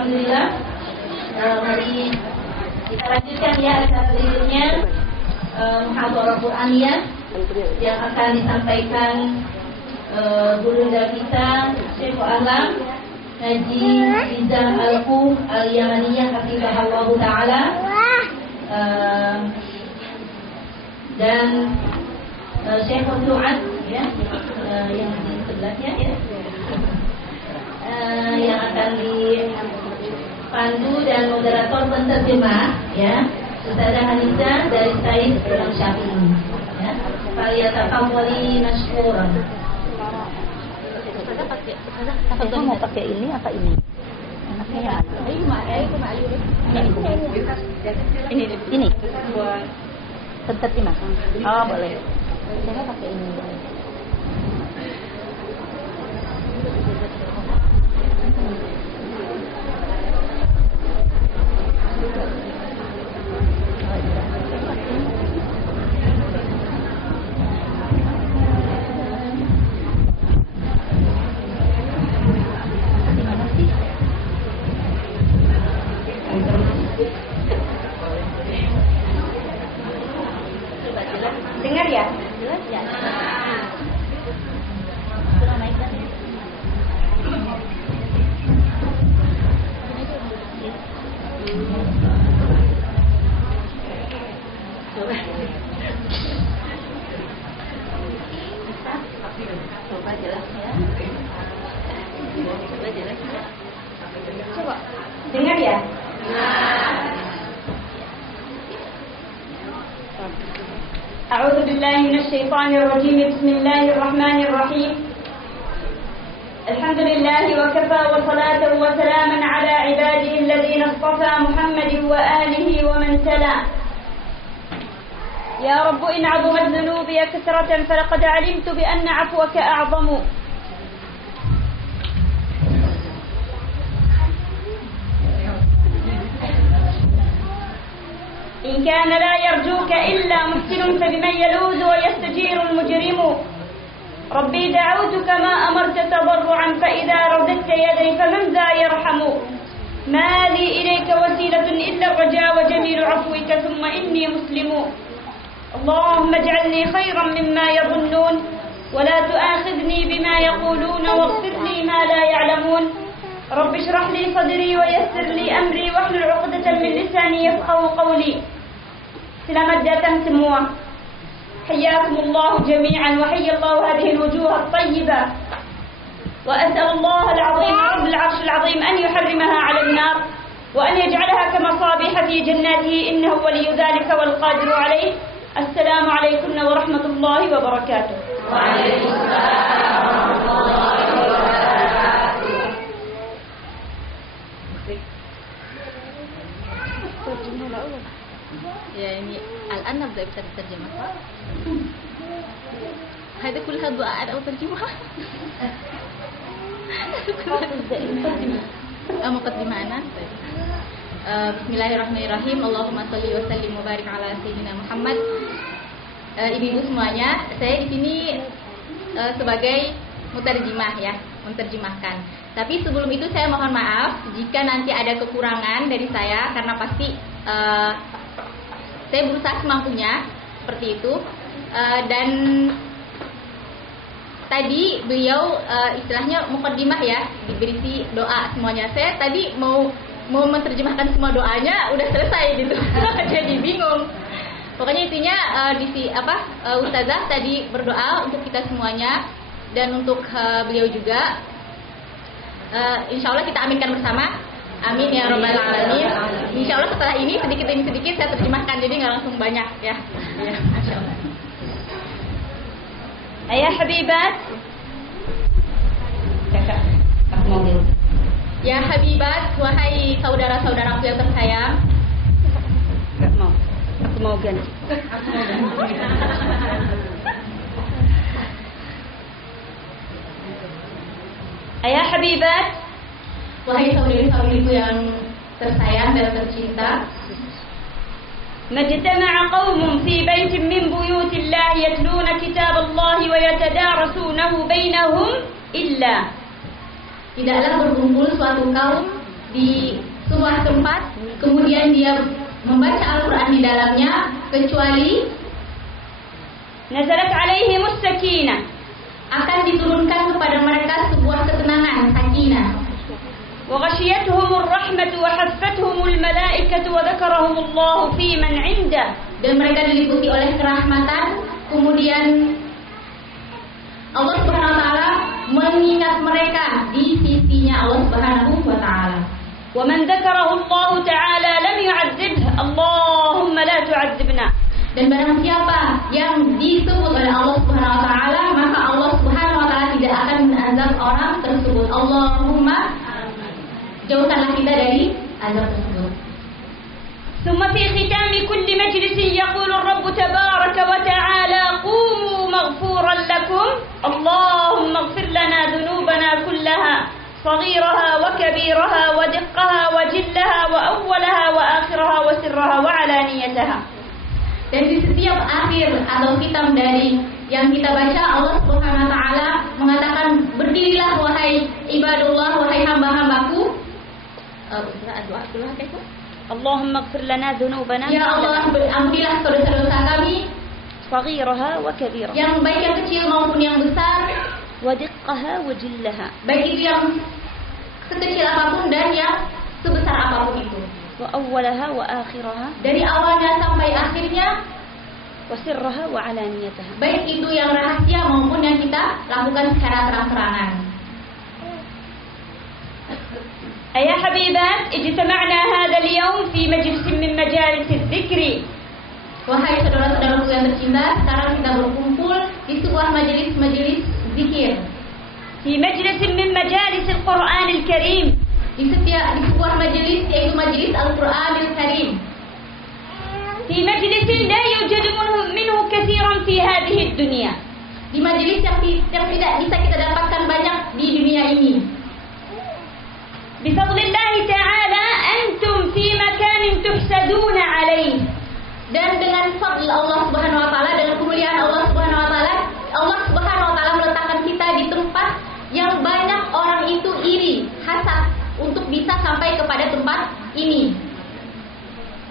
Alhamdulillah. Mari kita lanjutkan ya acara berikutnya, muhadharah Qur'aniyah yang akan disampaikan Gurunda kita Syekh Alam Haji Rizal Al-Quh Al-Yamaniyah Hafizahullah Ta'ala, dan Syekh Fuad ya, yang di sebelahnya ya, yang akan dipandu dan moderator penterjemah ya, Ustazah Haniza dari Said Imam Syafi'i ya. Falyatafadhali mashkuran. Ustazah mau pakai ini apa ini? Enaknya yang ini. Penterjemah. Oh boleh. Saya pakai ini. Dengar ya? Jelas ya? Coba jelas ya. Coba dengar ya? أعوذ بالله من الشيطان الرجيم. بسم الله الرحمن الرحيم. الحمد لله وكفى وصلاة وسلاما على عباده الذين اصطفى محمد وآله ومن تلا. يا رب إن عظمت ذنوبي كثرة فلقد علمت بأن عفوك أعظم. إن كان لا يرجوك إلا محسن فبمن يلوذ ويستجير المجرم. ربي دعوتك ما أمرت تضرعا فإذا رددت يدي فمن ذا يرحم. ما لي إليك وسيلة إلا الرجاء وجميل عفوك ثم إني مسلم. اللهم اجعلني خيرا مما يظنون ولا تؤاخذني بما يقولون واغفر لي ما لا يعلمون. رب اشرح لي صدري ويسر لي أمري واحلل عقدة من لساني يفقهوا قولي. Selamat datang semua. Hayyakumullah jami'an wa hayyallahu hadhihi al-wujuh at-tayyibah. Wa as'alullah al-'azim rabbul 'arshil 'azim an yuharrimaha 'ala an-nar wa an yaj'alaha kama sabiha fi jannatihi innahu waliyyu dhalika wal qadiru 'alayh. Assalamu alaykum wa rahmatullahi wa barakatuh. Wa waalaikumsalam warahmatullahi wabarakatuh. Ya ini الآن نبدأ بالترجمة. هذا كلها دعاء أو ترجمة؟ مقدمة أنا. Bismillahirrahmanirrahim. Allahumma shalli wa sallim wa barik ala sayyidina Muhammad. Ibu-ibu semuanya, saya di sini sebagai mutarjimah ya, menerjemahkan. Tapi sebelum itu saya mohon maaf jika nanti ada kekurangan dari saya, karena pasti saya berusaha semampunya seperti itu. Dan tadi beliau istilahnya muqaddimah ya, berisi doa semuanya. Saya tadi mau menerjemahkan semua doanya udah selesai gitu. Jadi bingung. Pokoknya intinya Ustazah tadi berdoa untuk kita semuanya dan untuk beliau juga. Insya Allah kita aminkan bersama. Amin ya rabbal alamin. Insya Allah setelah ini sedikit demi sedikit saya terjemahkan, jadi nggak langsung banyak ya. Ya, Masya Allah. Ayah Habibat. Kakak, aku mau dulu. Ya Habibat, wahai saudara-saudaraku yang tersayang. Gak mau. Aku mau ganti. Ayah Habibat. Wahai saudari-saudariku yang tersayang dan tercinta. ما اجتمع قوم في بيت من بيوت الله يتلون كتاب الله ويتدارسونه بينهم إلا Tidaklah berkumpul suatu kaum di sebuah tempat, kemudian dia membaca Al-Quran di dalamnya, kecuali nazalat alaihim as-sakinah, akan diturunkan kepada mereka sebuah ketenangan, sakinah. wa ghashiyatuhum ar-rahmatu wa haffathum al-malaikatu wa dzakarahum Allah fi man 'indah. Dan mereka diliputi oleh kerahmatan, kemudian Allah Subhanahu wa taala mengingat mereka di sisinya Allah Subhanahu wa taala. Wa man dzakarahu Allah ta'ala lam yu'adzibhu, Allahumma la tu'adzibna. Dan barang siapa yang disebut oleh Allah Subhanahu wa taala, maka Allah Subhanahu wa taala tidak akan mengazab orang tersebut. Allahumma jauhkanlah kita dari azab tersebut. ثم في ختام كل مجلس يقول الرب تبارك وتعالى قوموا مغفورا لكم اللهم اغفر لنا ذنوبنا كلها صغيرها وكبيرها ودقها وجلها وأولها وآخرها وسرها وعلانيتها. Dan di setiap akhir atau hitam dari yang kita baca, Allah Subhanahu wa taala mengatakan, berdirilah wahai ibadullah, wahai hamba-hambaku. Doa dulu apa itu? Allahumma ighfir lana dhunubana. Ya Allah, ampunilah dosa-dosa kami, saghiraha wa kabiraha, yang baik yang kecil maupun yang besar, wa diqqaha wa jillaha, baik itu yang sekecil apapun dan yang sebesar apapun itu, wa awwalaha wa akhiraha, dari awalnya sampai akhirnya, wa sirraha wa alaniyataha, baik itu yang rahasia maupun yang kita lakukan secara terang-terangan. أيها حبيبات اجتمعنا هذا اليوم في مجلس من مجالس الذكر. Wahai saudara-saudaraku yang tercinta, sekarang kita berkumpul di sebuah majelis-majelis zikir. في مجلس من مجالس القرآن الكريم. Di sebuah majelis, yaitu majelis Al-Quran Al-Karim. في مجلس لا يوجد منه كثيرا في هذه الدنيا. Di majelis yang tidak bisa kita dapatkan banyak di dunia ini. بفضل الله تعالى أنتم في مكان تحسدون عليه. Dan dengan fadl Allah Subhanahu wa taala, dengan kemuliaan Allah Subhanahu wa taala, Allah Subhanahu wa taala meletakkan kita di tempat yang banyak orang itu iri, hasad untuk bisa sampai kepada tempat ini.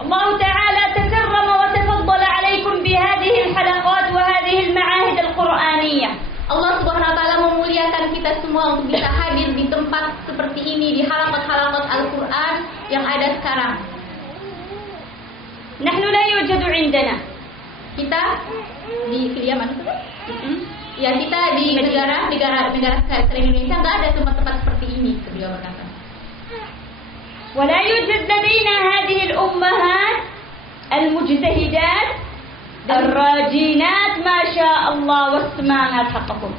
Allah Ta'ala تكرم وتفضل عليكم بهذه الحلقات وهذه المعاهد القرآنية. Allah Subhanahu wa taala memuliakan kita semua untuk bisa hadir di tempat seperti ini, di halaqat-halaqat Al-Qur'an yang ada sekarang. نحن لا يوجد عندنا. Kita di Yaman. Ya, kita di negara selain Indonesia enggak ada tempat-tempat seperti ini, beliau berkata. ولا يوجد لدينا هذه الأمهات المجتهدات الراجينات ما شاء الله والسمانات حقكم.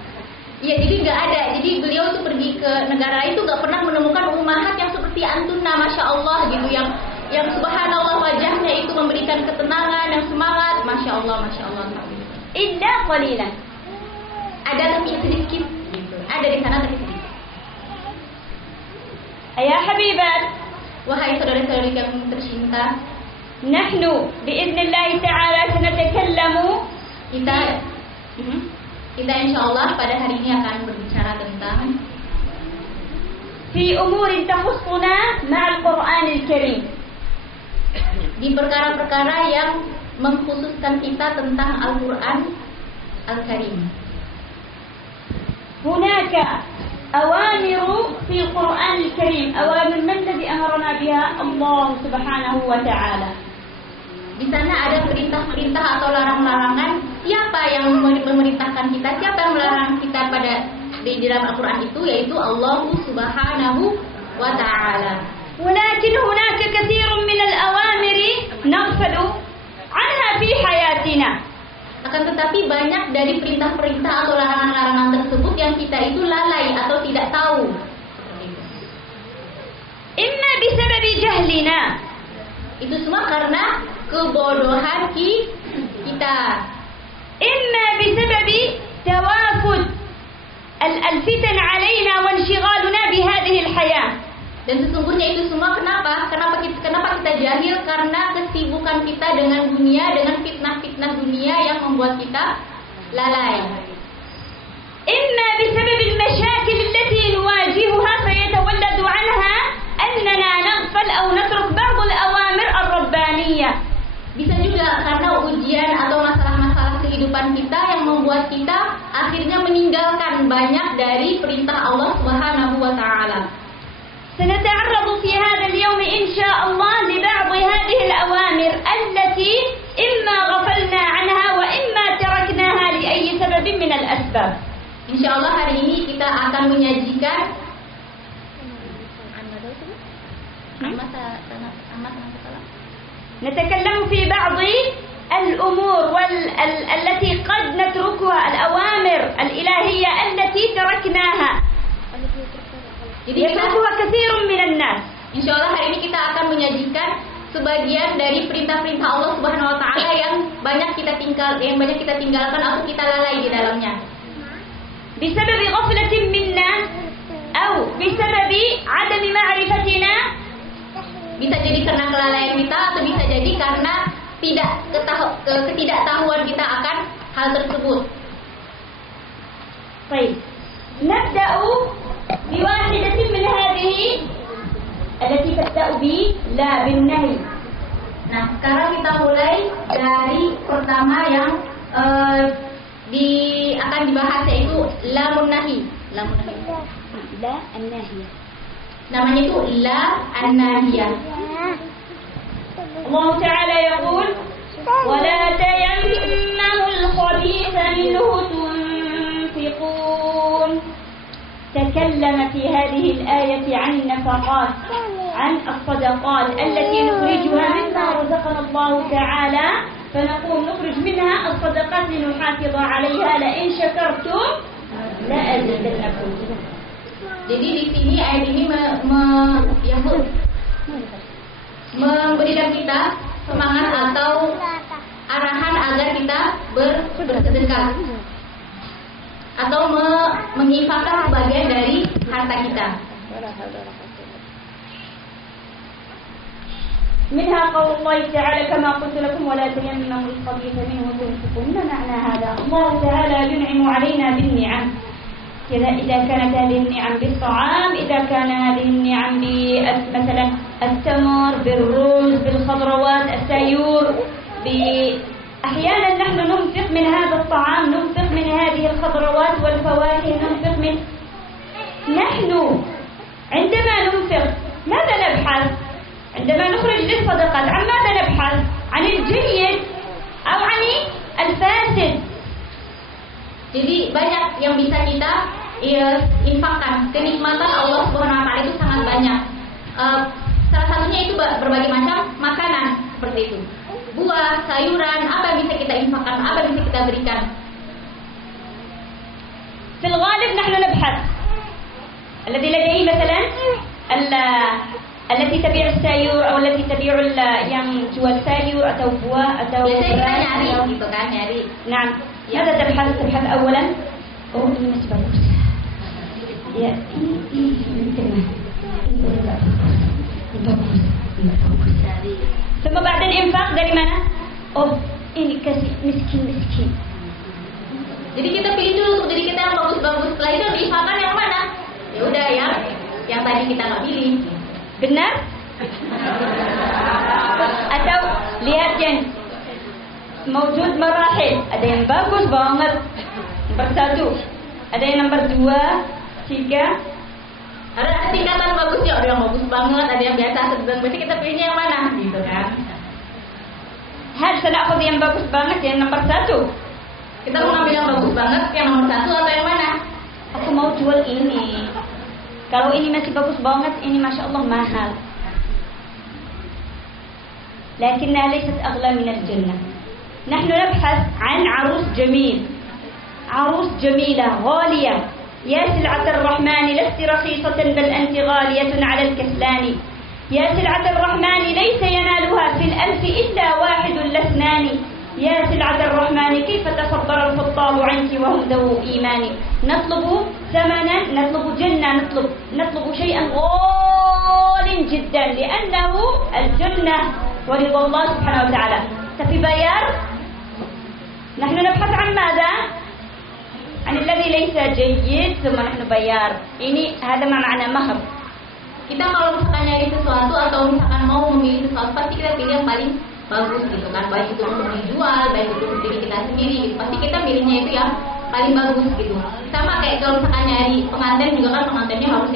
Iya, jadi nggak ada. Jadi beliau tuh pergi ke negara itu nggak pernah menemukan ummahat yang seperti antunna, masya Allah gitu, yang subhanallah wajahnya itu memberikan ketenangan, yang semangat, masya Allah. Illa qalilan. Ada tapi sedikit gitu. Ada di sana tapi sedikit. Ayah habibat, wahai saudara-saudari yang tercinta, nahnu biiznillah ta'ala sanatakallamu, kita insyaallah pada hari ini akan berbicara tentang fi umurin takhussuna ma'al Qur'anil Karim, di perkara-perkara yang mengkhususkan kita tentang Al-Qur'an Al-Karim. Hunaka awamiru fi Qur'anil Karim, awamir man alladhi amarna biha Allah Subhanahu wa ta'ala. Di sana ada perintah-perintah atau larang-larangan. Siapa yang memerintahkan kita? Siapa yang melarang kita di dalam Al-Quran itu? Yaitu Allah Subhanahu wa ta'ala. Walakin hunaka katsirun min al-awamiri naghfalu anha fi hayatina. Akan tetapi banyak dari perintah-perintah atau larangan-larangan tersebut yang kita itu lalai atau tidak tahu. Imma bisababi jahlina. Itu semua karena kebodohan kita. Imma bisababi tawafud al-fitan alaina wa inshighaluna bihadhihi al-hayah. Dan sesungguhnya itu semua kenapa kita jahil? Karena kesibukan kita dengan dunia, dengan fitnah-fitnah dunia yang membuat kita lalai. إما بسبب المشاكل التي نواجهها فيتولد عنها أننا meninggalkan banyak dari perintah Allah Subhanahu wa taala. سنتعرض في هذا اليوم إن شاء الله لبعض هذه الأوامر التي إما غفلنا عنها وإما تركناها لأي سبب من الأسباب. Insyaallah hari ini kita akan menyajikan نتكلم في بعض الأمور التي قد نتركها، الأوامر الإلهية التي تركناها يتركها كثير من الناس. Insyaallah hari ini kita akan menyajikan sebagian dari perintah-perintah Allah Subhanahu wa taala yang banyak kita tinggalkan atau kita lalai di dalamnya. بسبب غفلة منا أو بسبب عدم معرفتنا. Bisa jadi karena kelalaian kita atau bisa jadi karena ketidaktahuan kita akan hal tersebut. طيب نبدأ بواحدة من هذه التي تبدأ لا بالنهي. Nah, sekarang kita mulai dari pertama yang akan dibahas, yaitu lamun nahi. La an-nahiyah. Namanya itu la an-nahiyah. Allah Ta'ala يقول ولا تيمموا الخبيث منه تنفقون. تكلم في هذه الآية عن النفقات، عن الصدقات التي نخرجها مما رزقنا الله تعالى، فنقول نخرج منها الصدقات لنحافظ عليها لئن شكرتم لأزيدنكم. Jadi di sini ayat ini memberikan kita semangat atau arahan agar kita bersedekah atau menginfakkan sebagian dari harta kita. منها قول الله تعالى كما قلت لكم ولا تيمموا الخبيث منه تنفقون. ما معنى هذا؟ الله تعالى ينعم علينا بالنعم، كذا إذا كانت هذه النعم بالطعام، إذا كان هذه النعم مثلا التمر، بالرز، بالخضروات، السيور، أحيانا نحن ننفق من هذا الطعام، ننفق من هذه الخضروات والفواكه، ننفق من نحن عندما ننفق ماذا نبحث؟ عندما نخرج للصدقات عن ماذا نبحث؟ عن الجيد أو عن الفاسد. Jadi banyak yang bisa kita infakkan. Kenikmatan Allah Subhanahu wa taala itu sangat banyak. Salah satunya itu berbagai macam makanan seperti itu. Buah, sayuran, apa yang bisa kita infakkan, apa yang bisa kita berikan. في الغالب نحن نبحث الذي لديه مثلا التي تبيع السيور أو التي تبيع yang jual sayur atau buah atau biasanya kita nyari gitu kan, nyari. نعم. ماذا تبحث أولا؟ ini masih bagus. Ya, ini tengah. Ini bagus. ثم بعد الإنفاق dari mana? Ini kasih miskin. Jadi kita pilih dulu untuk diri kita yang bagus-bagus. Setelah itu diinfakkan yang mana? Ya udah yang tadi kita nggak pilih. Benar? Atau lihat yang mewujud marahil, ada yang bagus banget nomor 1, ada yang nomor 2, 3, ada tingkatan bagusnya, ada yang bagus banget, ada yang biasa sedang. Berarti kita pilihnya yang mana gitu kan? Saya yang bagus banget yang nomor 1. Kita mau ngambil yang bagus banget, yang nomor 1 atau yang mana? Aku mau jual ini. Kalau ini masih bagus banget, ini masya Allah mahal. لكنها ليست أغلى من الجنة. نحن نبحث عن عروس جميل، عروس جميلة غالية. يا سلعة الرحمن لست رخيصة بل أنت غالية على الكسلان. يا سلعة الرحمن ليس ينالها في الألف إلا واحد لاثنان. يا سلعة الرحمن كيف تصبر الفضال عنك وهم ذو إيمان. نطلب ثمنا، نطلب جنة، نطلب شيئا غال جدا لأنه الجنة ورضا الله سبحانه وتعالى. tapi bayar نحن نبحث عن ماذا؟ عن الذي ليس جيد ثم نحن bayar. Ini هذا ما معنى مهر. Kita kalau misalkan nyari sesuatu atau misalkan mau memilih sesuatu, pasti kita pilih yang paling bagus gitu kan, baik itu untuk dijual, baik itu untuk diri kita sendiri gitu. Pasti kita milihnya itu yang paling bagus gitu. Sama kayak kalau misalkan nyari pengantin juga kan pengantinnya harus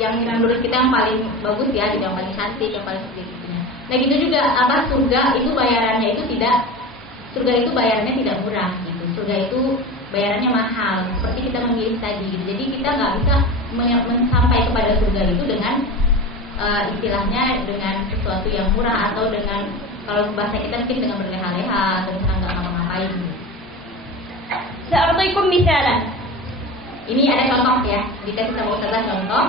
yang menurut kita yang paling bagus ya, yang paling cantik, yang paling seperti itu. Nah gitu juga surga itu bayarannya tidak murah gitu. Surga itu bayarannya mahal, seperti kita memilih tadi gitu. Jadi kita nggak bisa sampai kepada surga itu dengan istilahnya dengan sesuatu yang murah atau dengan kalau bahasa kita mungkin dengan berleha-leha atau misalnya nggak ngapa-ngapain. Sa'atikum misalan. Ini ada contoh ya, dikasih sama Ustazah contoh.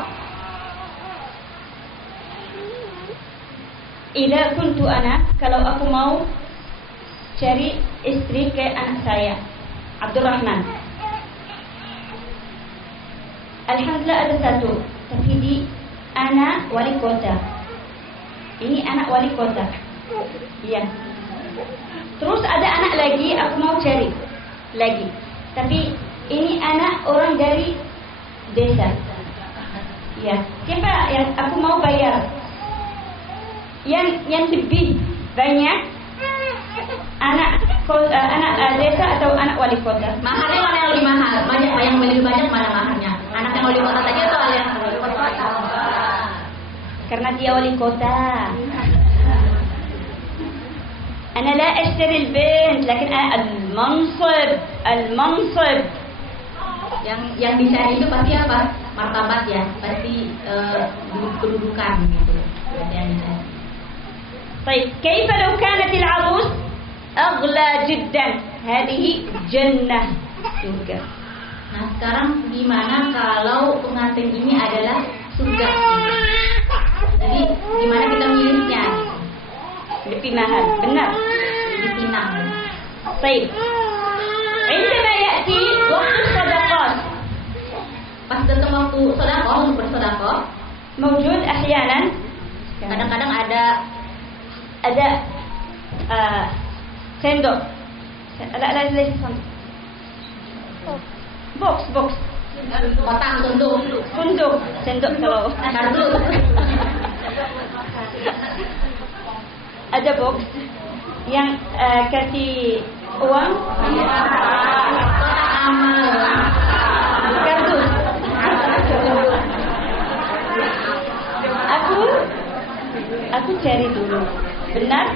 Idza kuntu ana, kalau aku mau cari istri ke anak saya, Abdurrahman. Alhamdulillah ada satu, tapi di anak wali kota. Ini anak wali kota. Iya. Terus ada anak lagi, aku mau cari lagi. Tapi ini anak orang dari desa. Iya. Siapa yang aku mau bayar? Yang lebih banyak anak desa atau anak wali kota? Maharnya mana yang lebih mahal? Yang lebih banyak mana maharnya? Anak yang wali kota saja atau yang wali kota? Karena dia wali kota. أنا لا أشتري البنت لكن المنصب yang dicari itu pasti apa? Martabat ya, pasti kedudukan gitu. Yang dicari. طيب كيف لو كانت العروس أغلى جدا هذه جنة surga. Nah sekarang gimana kalau pengantin ini adalah surga? Jadi gimana kita milihnya? Lebih mahal, benar. Lebih pinang. طيب عندما يأتي وقت الصدقات, pas datang waktu sedekah untuk bersedekah, موجود أحيانا. Kadang-kadang ada sendok. لا ليس صندوق. box kotak sendok kalau kardus. Ada box yang kasih uang, Kotak amal. kardus. Aku cari dulu, benar?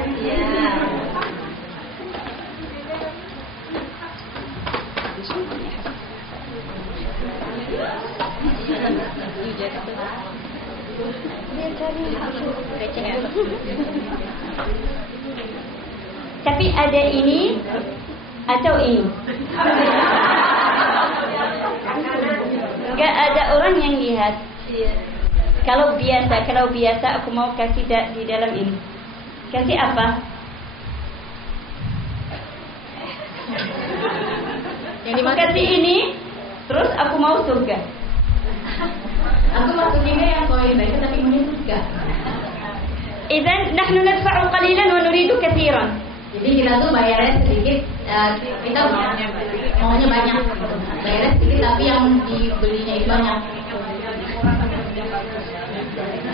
Tapi ada ini atau ini? Enggak ada orang yang lihat. Kalau biasa aku mau kasih di dalam ini. Kasih apa? Yang Aku kasih ini, terus aku mau surga. Aku maksudnya yang koin baik tapi maunya surga. Idzan nahnu nadfa'u qalilan wa nuridu katsiran. Jadi kita tuh bayarnya sedikit, kita maunya banyak. Bayarnya sedikit tapi yang dibelinya itu banyak.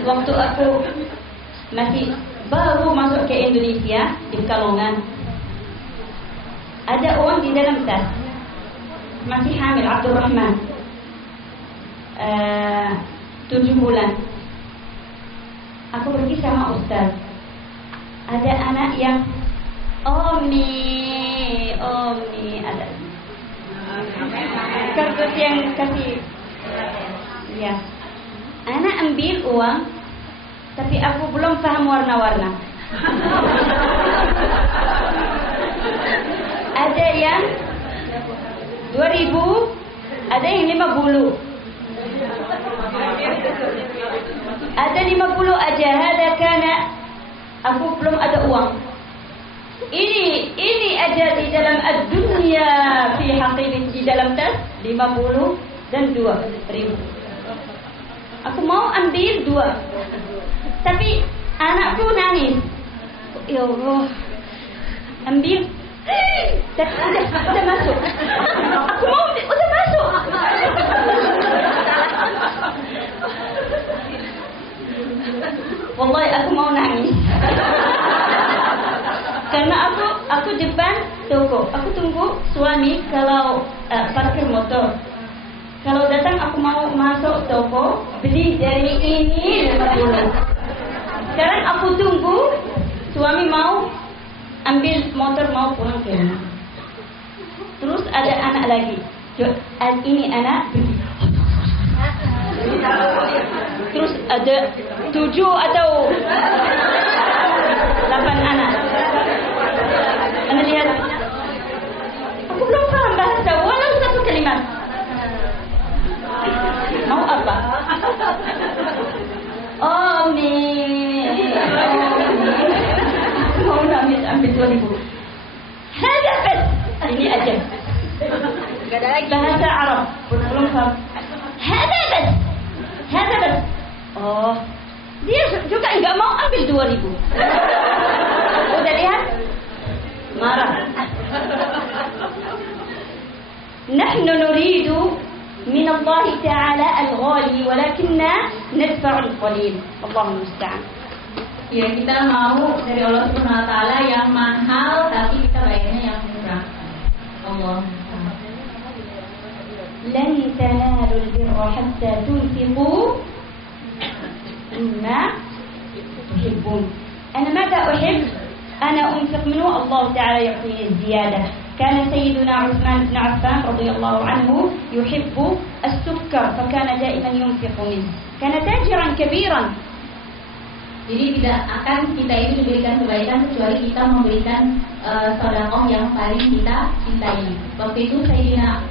Waktu aku masih baru masuk ke Indonesia di Pekalongan, ada uang di dalam tas, masih hamil Abdurrahman, 7 bulan. Aku pergi sama ustaz. Ada anak yang Omni ada kertas yang kasih. Ya, anak ambil uang, tapi aku belum paham warna-warna. Ada yang 2.000, ada yang 50. Ada 50 aja. Ada karena aku belum ada uang. Ini aja di dalam dunia fi haqibin, di dalam tas 50 dan 2.000. Aku mau ambil 2, tapi anakku nangis. Ya Allah, ambil. Tapi udah masuk. Aku mau udah masuk. Wallahi aku mau nangis. Karena aku depan toko. Aku tunggu suami kalau parkir motor. Kalau datang aku mau masuk toko, beli dari ini 50. Sekarang aku tunggu suami mau ambil motor mau pulang ke rumah. Terus ada anak lagi. Ini anak beli. Terus ada 7 atau 8 anak. Anda lihat. Aku belum paham bahasa walau satu kalimat. Mau apa? Oh, mau ambil 2000. Hada bas. Ini aja. Gak ada lagi. Bahasa Arab belum paham. Hada bas. Hada bas. Oh, dia juga enggak mau ambil 2000. Udah lihat? Marah. نحن نريد من الله تعالى الغالي ولكننا ندفع القليل. الله المستعان. Ya, kita mau dari Allah Subhanahu wa taala yang mahal tapi kita bayarnya yang murah. Allah. لن تنالوا البر حتى تنفقوا مما تحبون. أنا ماذا أحب؟ أنا أنفق منه الله تعالى يعطيني الزيادة. كان سيدنا عثمان بن عفان رضي الله عنه يحب السكر فكان دائما ينفق منه. كان تاجرا كبيرا. Jadi tidak akan kita itu diberikan kebaikan kecuali kita memberikan sedekah yang paling kita cintai. Waktu itu Sayyidina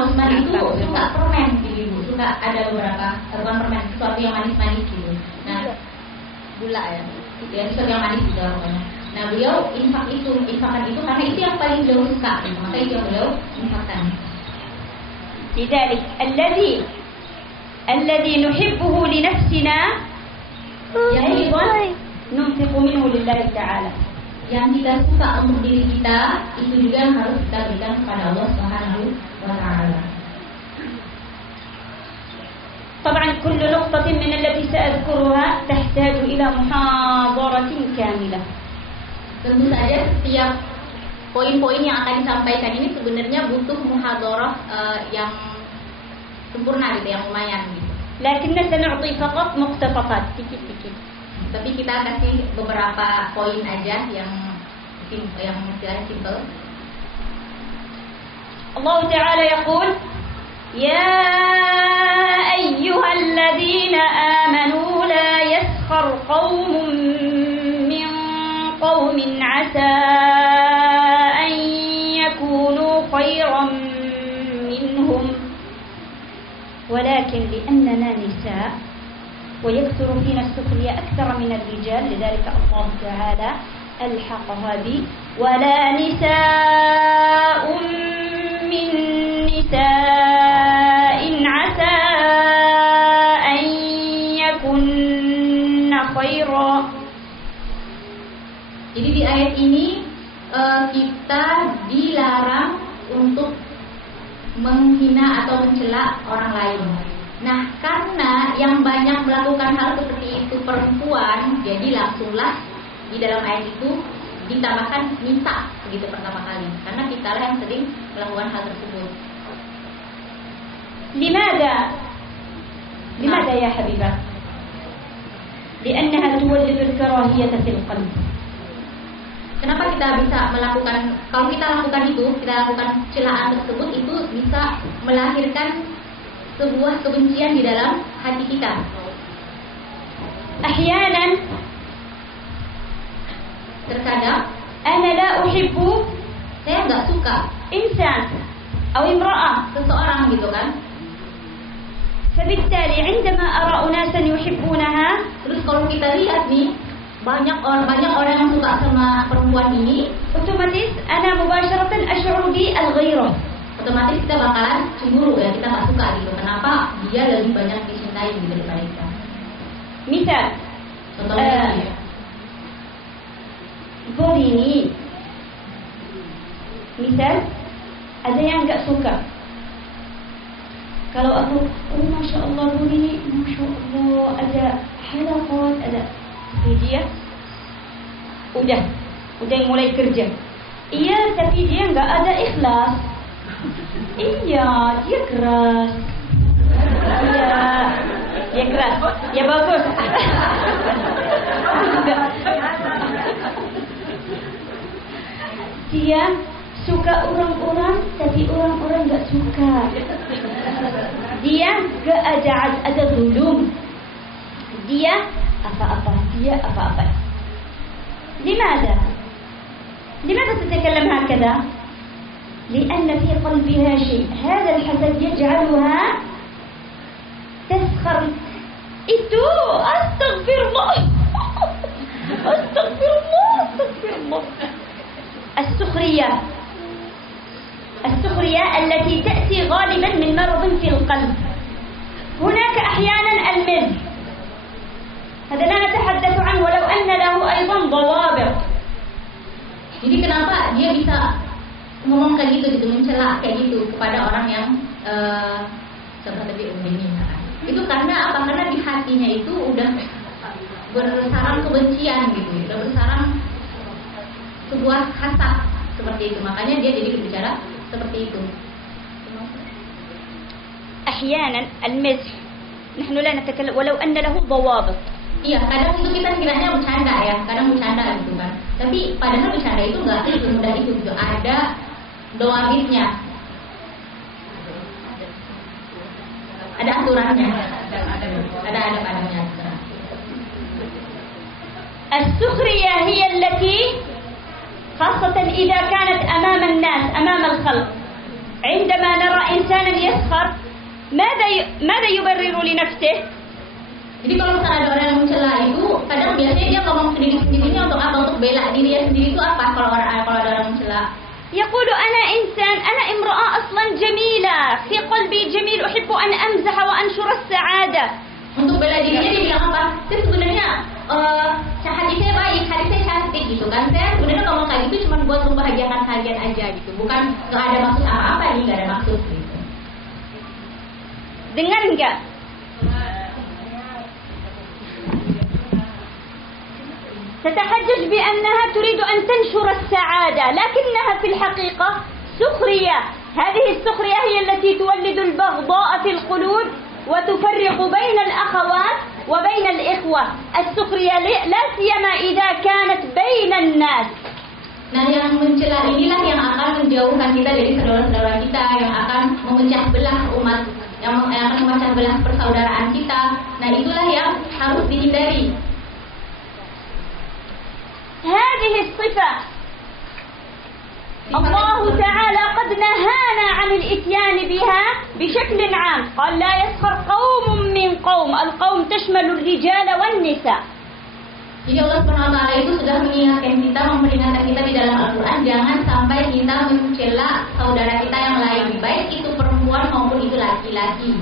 Utsman itu suka permen gitu, suka ada beberapa bukan permen, sesuatu yang manis-manis gitu. Nah, gula ya. Ya, sesuatu yang manis gitu pokoknya. Nah, beliau infakkan itu karena itu yang paling beliau suka, gitu. Maka itu yang beliau infakkan. لذلك الذي نحبه لنفسنا أيضا ننفق منه لله تعالى. Yang kita suka untuk diri kita itu juga harus kita berikan kepada Allah Subhanahu wa taala. طبعا كل نقطة من التي سأذكرها تحتاج إلى محاضرة كاملة. Tentu saja setiap poin-poin yang akan disampaikan ini sebenarnya butuh muhadharah yang sempurna gitu, yang lumayan gitu. لكننا سنعطي فقط مقتطفات sedikit-sedikit. Tapi kita kasih beberapa poin aja yang istilahnya simple. الله تعالى يقول يا أيها الذين آمنوا لا يسخر قوم من قوم عسى أن يكونوا خيرا منهم ولكن لأننا نساء ويكثر فينا السخرية أكثر من الرجال لذلك الله تعالى ألحقها بي ولا نساء من نساء عسى أن يكن خيرا. Jadi di ayat ini kita dilarang untuk menghina atau mencela orang lain. Nah, karena yang banyak melakukan hal seperti itu perempuan, jadi langsunglah di dalam ayat itu ditambahkan nisa begitu pertama kali. Karena kita lah yang sering melakukan hal tersebut. لماذا يا حبيبة؟ لأنها تولد الكراهية في القلب. Kenapa kita bisa melakukan, kalau kita lakukan celaan tersebut, itu bisa melahirkan sebuah kebencian di dalam hati kita. أحيانا Terkadang أنا لا أحب saya nggak suka إنسان أو امرأة seseorang gitu kan. فبالتالي عندما أرى أناسا يحبونها Terus kalau kita lihat nih banyak orang yang suka sama perempuan ini, otomatis أنا مباشرة أشعر بالغيرة. otomatis kita bakalan cemburu ya, kita nggak suka gitu. Kenapa dia lebih banyak dicintai daripada kita? مثال Contohnya Borini. Misal ada yang nggak suka kalau aku, oh masya Allah Borini, masya Allah ada halaqat, ada dia, udah udah mulai kerja. Iya, tapi dia nggak ada ikhlas. Iya, dia keras. Iya, dia keras. Ya bagus. Dia suka orang-orang, tapi orang-orang nggak suka. Dia nggak ada zulum. Dia apa-apa. لماذا تتكلم هكذا؟ لأن في قلبها شيء. هذا الحسد يجعلها تسخر. itu astagfirullah. السخرية التي تأتي غالبا من مرض في القلب. هناك أحيانا المزح، هذا لا نتحدث عنه ولو أن له أيضا ضوابط. Jadi kenapa dia bisa ngomong kayak gitu, mencela kayak gitu kepada orang yang seperti ini? Itu karena apa? Karena di hatinya itu udah bersarang kebencian gitu, udah bersarang sebuah hasad seperti itu. Makanya dia jadi berbicara seperti itu. أحيانا المزح نحن لا نتكلم ولو أن له ضوابط. Iya, kadang itu kita kiranya bercanda ya, kadang bercanda gitu kan. Tapi padahal bercanda itu nggak semudah itu gitu. Ada doabitnya, ada aturannya, ada adab-adabnya. السخرية هي التي خاصة إذا كانت أمام الناس أمام الخلق. عندما نرى إنسانا يسخر ماذا يبرر لنفسه؟ Jadi kalau misalnya ada orang yang mencela itu, kadang biasanya dia ngomong sendiri-sendirinya untuk apa? Untuk bela dirinya sendiri itu apa? Kalau ada orang mencela, يقول أنا إنسان، أنا امرأة أصلا جميلة، في قلبي جميل، أحب أن أمزح وأنشر السعادة. Untuk bela dirinya dia bilang apa? Saya sebenarnya hati saya baik, hati saya cantik gitu kan. Saya sebenarnya ngomong kayak gitu cuma buat membahagiakan kalian aja gitu. Bukan nggak ada maksud apa-apa nih, nggak ada maksud gitu. Dengar enggak? تتحجج بأنها تريد أن تنشر السعادة، لكنها في الحقيقة سخرية. هذه السخرية هي التي تولد البغضاء في القلوب وتفرق بين الأخوات وبين الإخوة. السخرية لا سيما إذا كانت بين الناس. Nah, yang mencela inilah yang akan menjauhkan kita dari saudara-saudara kita, yang akan memecah belah umat, yang akan memecah belah persaudaraan kita. Nah, itulah yang harus dihindari. هذه الصفة الله تعالى قد نهانا عن الإتيان بها بشكل عام. قال لا يسخر قوم من قوم. القوم تشمل الرجال والنساء. Jadi Allah SWT itu sudah mengingatkan kita, memperingatkan kita di dalam Al-Quran, jangan sampai kita mencela saudara kita yang lain, baik itu perempuan maupun itu laki-laki.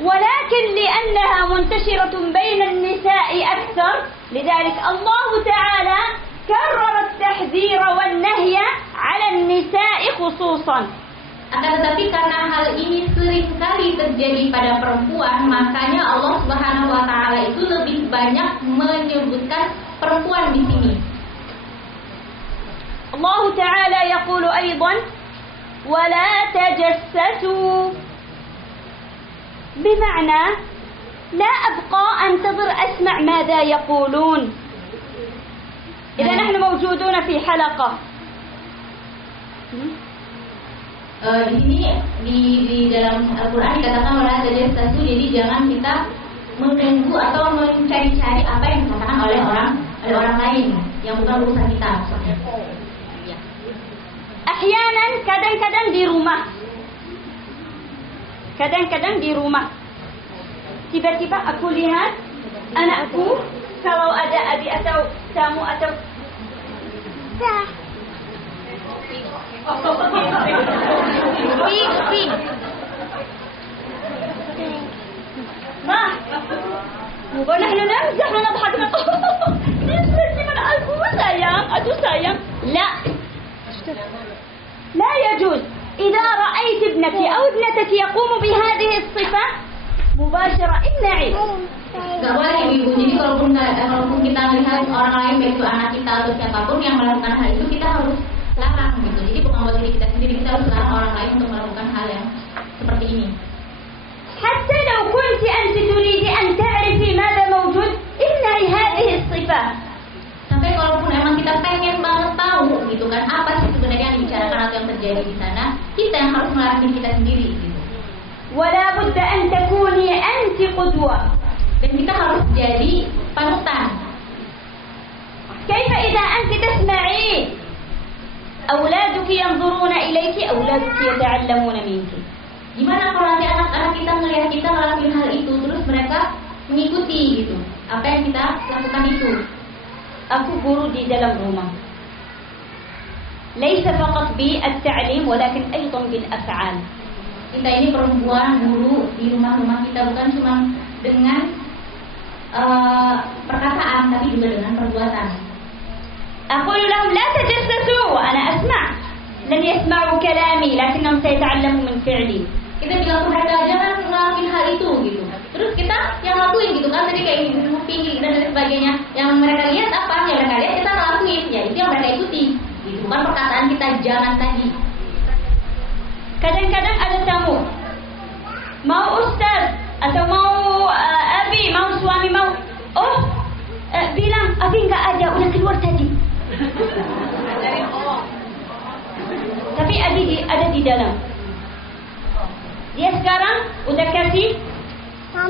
ولكن لأنها منتشرة بين النساء أكثر لذلك الله تعالى كرر التحذير والنهي على النساء خصوصا. Akan tetapi karena hal ini sering kali terjadi pada perempuan, makanya Allah Subhanahu wa taala itu lebih banyak menyebutkan perempuan di sini. Allah Ta'ala يقول أيضا ولا تجسسوا، بمعنى لا أبقى أنتظر أسمع ماذا يقولون. إذا نحن موجودون في حلقة. Di sini di dalam Al-Quran dikatakan wala tajassasu, jadi jangan kita menunggu atau mencari-cari apa yang dikatakan oleh orang lain yang bukan urusan kita. أحيانا kadang-kadang di rumah. Kadang-kadang di rumah. Tiba-tiba aku lihat anakku kalau ada adik atau tamu atau ما ونحن نمزح ونضحك sayang. لا يجوز. إذا رأيت ابنك أو ابنتك يقوم بهذه الصفة مباشرة امنعي. Gak boleh ibu. Jadi kalaupun kita melihat orang lain, baik itu anak kita atau siapapun yang melakukan hal itu, kita harus larang gitu. Jadi bukan buat diri kita sendiri, kita harus larang orang lain untuk melakukan hal yang seperti ini. حتى لو كنت أنت تريد أن تعرفي ماذا موجود امنعي هذه الصفة. Sampai kalaupun emang kita pengen banget tahu gitu kan apa sih sebenarnya yang dibicarakan atau yang terjadi di sana, kita yang harus melarang diri kita sendiri gitu. ولا بد أن تكوني أنت قدوة. Dan kita harus jadi panutan. كيف إذا أنت تسمعي أولادك ينظرون إليك أولادك يتعلمون منك. Gimana kalau nanti anak-anak kita melihat kita ngelakuin hal itu, terus mereka mengikuti gitu apa yang kita lakukan itu. Aku guru di dalam rumah. ليس فقط بالتعليم ولكن أيضا بالأفعال. Kita ini perempuan guru di rumah-rumah kita, bukan cuma dengan perkataan tapi juga dengan perbuatan. أقول لهم لا تجسسوا وأنا أسمع. لن يسمعوا كلامي لكنهم سيتعلموا من فعلي. Kita bilang ke mereka jangan ngelakuin hal itu gitu. Terus kita yang lakuin gitu kan, tadi kayak ibu pinggir dan lain sebagainya. Yang mereka lihat apa? Yang mereka lihat kita ngelakuin, ya itu yang mereka ikuti. Gitu. Bukan perkataan kita jangan tadi. Kadang-kadang ada tamu mau ustaz atau mau abi, mau suami, mau bilang abi nggak ada, udah keluar tadi. Tapi ada di dalam. Dia sekarang udah kasih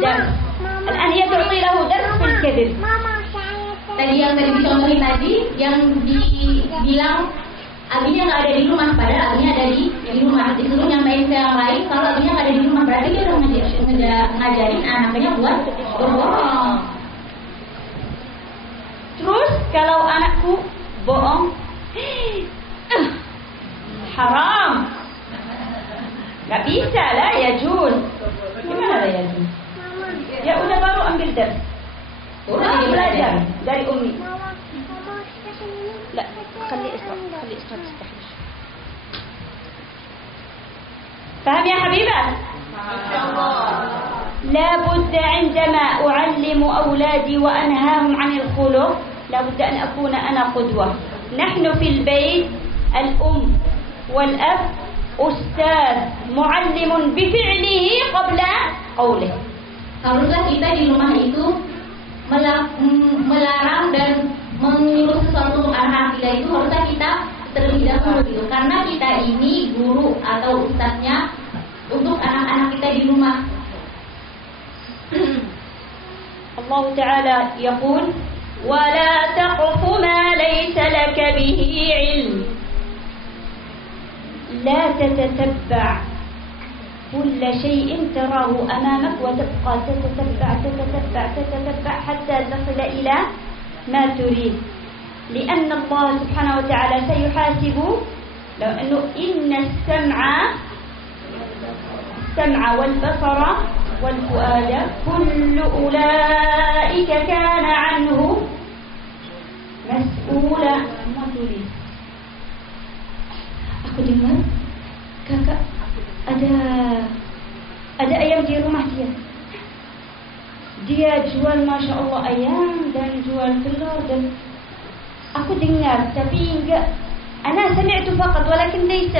dan الآن هي تعطي له درس في الكذب. Tadi yang dicontohin tadi yang dibilang abinya nggak ada di rumah, padahal abinya ada di rumah. Disuruh nyampein ke yang lain kalau abinya nggak ada di rumah, berarti dia udah ngajarin anaknya buat berbohong. Terus kalau anakku bohong, haram, nggak bisa lah, ya juz. Gimana lah ya juz? Ya udah baru ambil dars. Udah belajar dari Ummi. لا خلي اسرع تستحرش. فهم يا حبيبة؟ لا بد عندما أعلم أولادي وأنهاهم عن الخلق لا بد أن أكون أنا قدوة. نحن في البيت الأم والأب أستاذ معلم بفعله قبل قوله. Haruslah kita di rumah itu melarang dan menyuruh sesuatu untuk anak-anak kita itu harusnya kita terlebih dahulu gitu, karena kita ini guru atau ustadznya untuk anak-anak kita di rumah. Allah Ta'ala يقول ولا تقف ما ليس لك به علم لا تتتبع كل شيء تراه أمامك وتبقى تتتبع حتى تصل إلى ما تريد، لأن الله سبحانه وتعالى سيحاسب. لو أنه إن السمع والبصر والفؤاد كل أولئك كان عنه مسؤولا. ما تريد. Aku dengar kakak ada ayam di rumah dia jual masya Allah ayam dan jual telur, dan aku dengar tapi enggak, أنا سمعت فقط ولكن ليس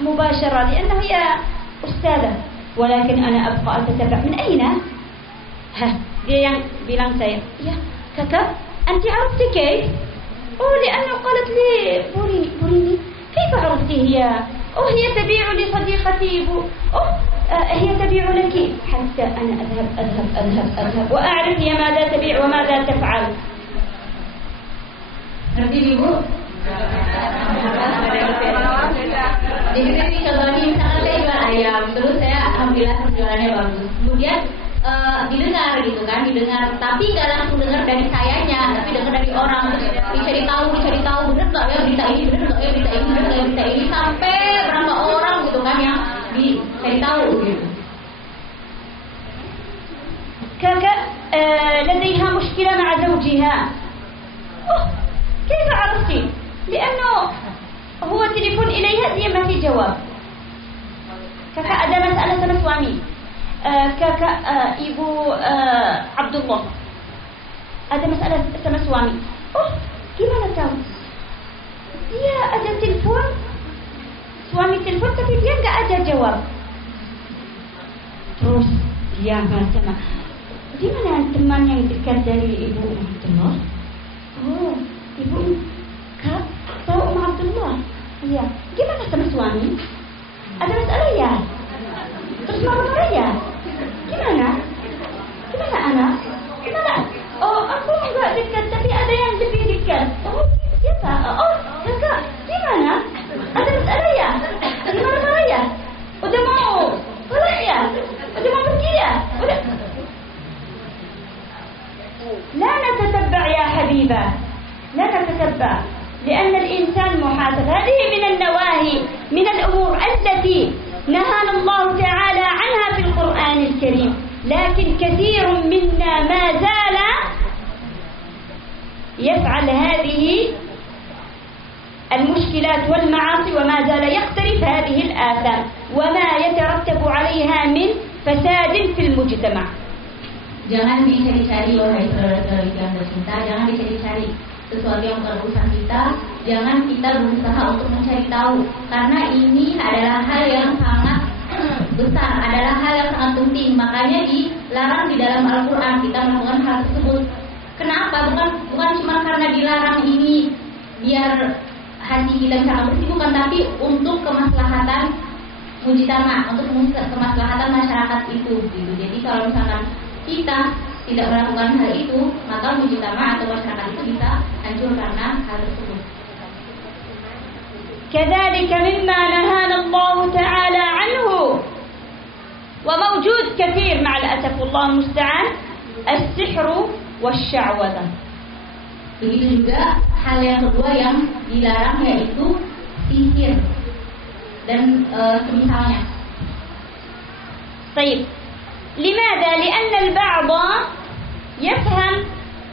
مباشرة لأنه هي أستاذة، ولكن أنا أبقى أتتبع من أين؟ dia yang bilang saya, ya kakak أنت عرفتي كيف؟ لأنه قالت لي بوريني كيف عرفتي هي؟ هي تبيع لصديقتي هي تبيع لك، حتى أنا أذهب وأعرف هي ماذا تبيع وماذا تفعل. Ngerti ibu? Jadi tadi contohnya misalkan saya jual ayam, terus saya alhamdulillah penjualannya bagus. Kemudian didengar gitu kan, tapi nggak langsung dengar dari sayanya, tapi dengar dari orang, dicari tahu bener nggak ya berita ini, sampai berapa orang gitu kan yang dicari tahu gitu. kakak لديها مشكلة مع زوجها. كيف عرفتي؟ لأنه هو تليفون إليها dia masih jawab. Kakak ada masalah sama suami. kakak ibu Abdullah ada masalah sama suami. Oh, gimana tahu? Dia ada telepon, suami telepon tapi dia nggak ada jawab. Terus dia sama, di mana teman yang dekat dari ibu Abdullah? Oh, ibu kak tahu Abdullah? Iya. Gimana sama suami? Ada masalah ya? Terus marah-marah ya? Gimana? Gimana anak? Gimana? Oh, aku enggak dekat, tapi ada yang lebih dekat. Oh, siapa? Oh, kakak. Gimana? Ada masalah ya? Lagi marah-marah ya? Udah mau pulang ya? Udah mau pergi ya? Udah. لا نتتبع يا حبيبة، لا نتتبع، لأن الإنسان محاسب. هذه من النواهي، من الأمور التي نهانا الله تعالى عنها في القرآن الكريم، لكن كثير منا ما زال يفعل هذه المشكلات والمعاصي وما زال يقترف هذه الآثام وما يترتب عليها من فساد في المجتمع. Jangan dicari-cari wahai saudara-saudari yang tercinta, jangan dicari-cari sesuatu yang bukan urusan kita, jangan kita berusaha untuk mencari tahu, karena ini adalah hal yang sangat besar, adalah hal yang sangat penting, makanya dilarang di dalam Al-Quran kita melakukan hal tersebut. Kenapa? Bukan cuma karena dilarang ini biar hati kita bisa bersih, bukan, tapi untuk kemaslahatan mujtama, untuk kemaslahatan masyarakat itu gitu. Jadi kalau misalkan kita tidak melakukan hal itu, maka mujtama atau masyarakat itu bisa hancur karena hal tersebut. كذلك مما نهانا الله تعالى عنه وموجود كثير مع الأسف والله المستعان السحر والشعوذة. Begitu juga hal yang kedua yang dilarang, yaitu sihir dan semisalnya. طيب لماذا؟ لأن البعض يفهم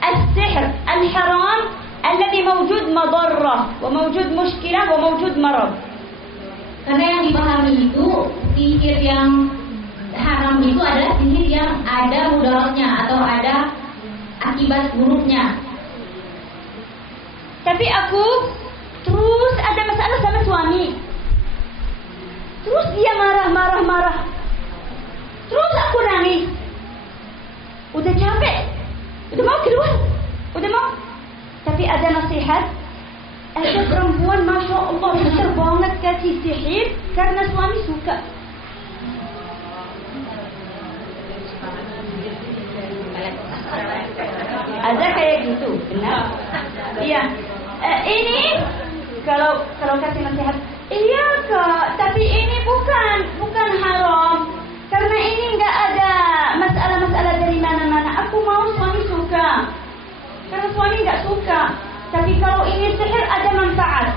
السحر الحرام الذي موجود مضرة وموجود مشكلة وموجود مرض. Karena yang dipahami itu sihir yang haram itu adalah sihir yang ada mudaratnya atau ada akibat buruknya. Tapi aku terus ada masalah sama suami. Terus dia marah. Terus aku nangis. Udah capek. Udah mau keluar. Udah mau. Tapi ada nasihat. Ada perempuan Masya Allah pintar banget kasih sihir karena suami suka. Ada kayak gitu, benar? Iya. Ini kalau kasih nasihat, iya kak, tapi ini bukan haram. Karena ini nggak ada masalah-masalah dari mana-mana. Aku mau suami suka. Karena suami nggak suka. Tapi kalau ini sihir ada manfaat.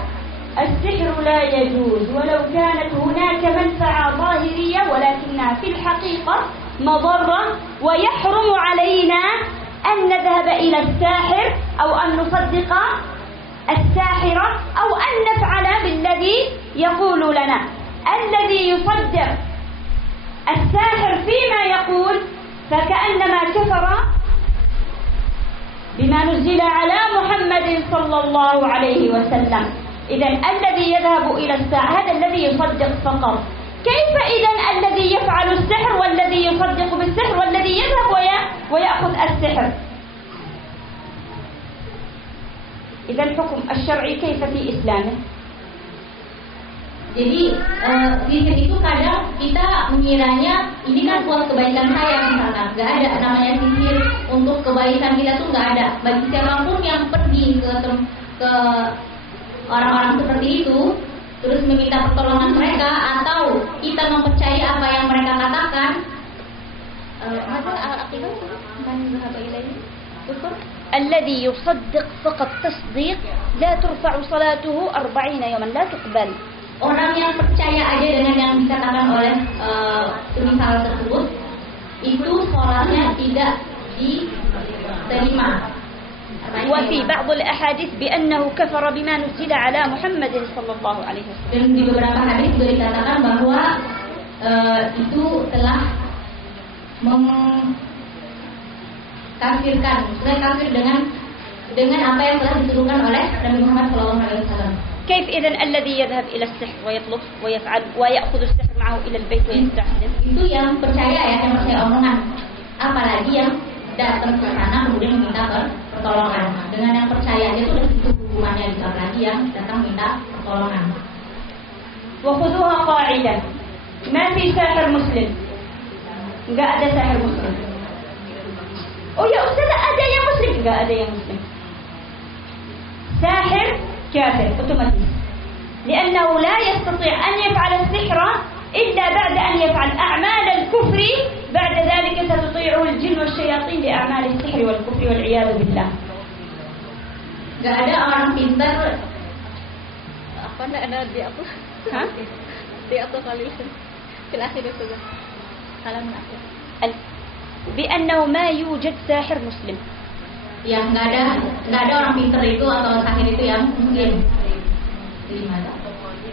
السحر لا يجوز ولو كانت هناك منفعة ظاهرية ولكنها في الحقيقة مضرة ويحرم علينا أن نذهب إلى الساحر أو أن نصدق الساحرة أو أن نفعل بالذي يقول لنا. الذي يصدق الساحر فيما يقول فكأنما كفر بما نزل على محمد صلى الله عليه وسلم. إذن الذي يذهب إلى الساحر هذا الذي يصدق فقط. كيف إذن الذي يفعل السحر والذي يصدق بالسحر والذي يذهب ويأخذ السحر؟ إذن الحكم الشرعي كيف في إسلامه؟ Jadi sihir itu kadang kita mengiranya ini kan buat kebaikan saya misalkan, nggak ada namanya sihir untuk kebaikan kita tuh nggak ada. Bagi siapapun yang pergi ke orang-orang seperti itu, terus meminta pertolongan mereka atau kita mempercayai apa yang mereka katakan, الذي يصدق فقط تصديق لا ترفع صلاته 40 يوما لا تقبل. Orang yang percaya aja dengan yang dikatakan oleh semisal tersebut, itu sholatnya tidak diterima. وفي بعض الأحاديث بأنه كفر بما نزل على محمد صلى الله عليه وسلم. Dan di beberapa hadis juga dikatakan bahwa itu telah mengkafirkan, sudah kafir dengan apa yang telah diturunkan oleh Nabi Muhammad SAW. كيف إذن الذي يذهب إلى السحر ويطلب ويفعل ويأخذ السحر معه إلى البيت ويستخدم؟ Itu yang percaya ya, yang percaya omongan. Apalagi yang datang ke sana kemudian meminta pertolongan. Dengan yang percaya aja itu udah tentu hukumannya, apalagi yang datang minta pertolongan. وخذوها قاعدة ما في ساحر مسلم. Enggak ada sahir muslim. Oh ya Ustaz, ada yang muslim? Enggak ada yang muslim. Sahir كافر اوتوماتيك لانه لا يستطيع ان يفعل السحر الا بعد ان يفعل اعمال الكفر بعد ذلك ستطيعه الجن والشياطين لاعمال السحر والكفر والعياذ بالله. Gak ada orang pintar apa ada di aku di aku kali jelasin itu salam بانه ما يوجد ساحر مسلم. Ya nggak ada orang pintar itu atau sahir itu yang muslim.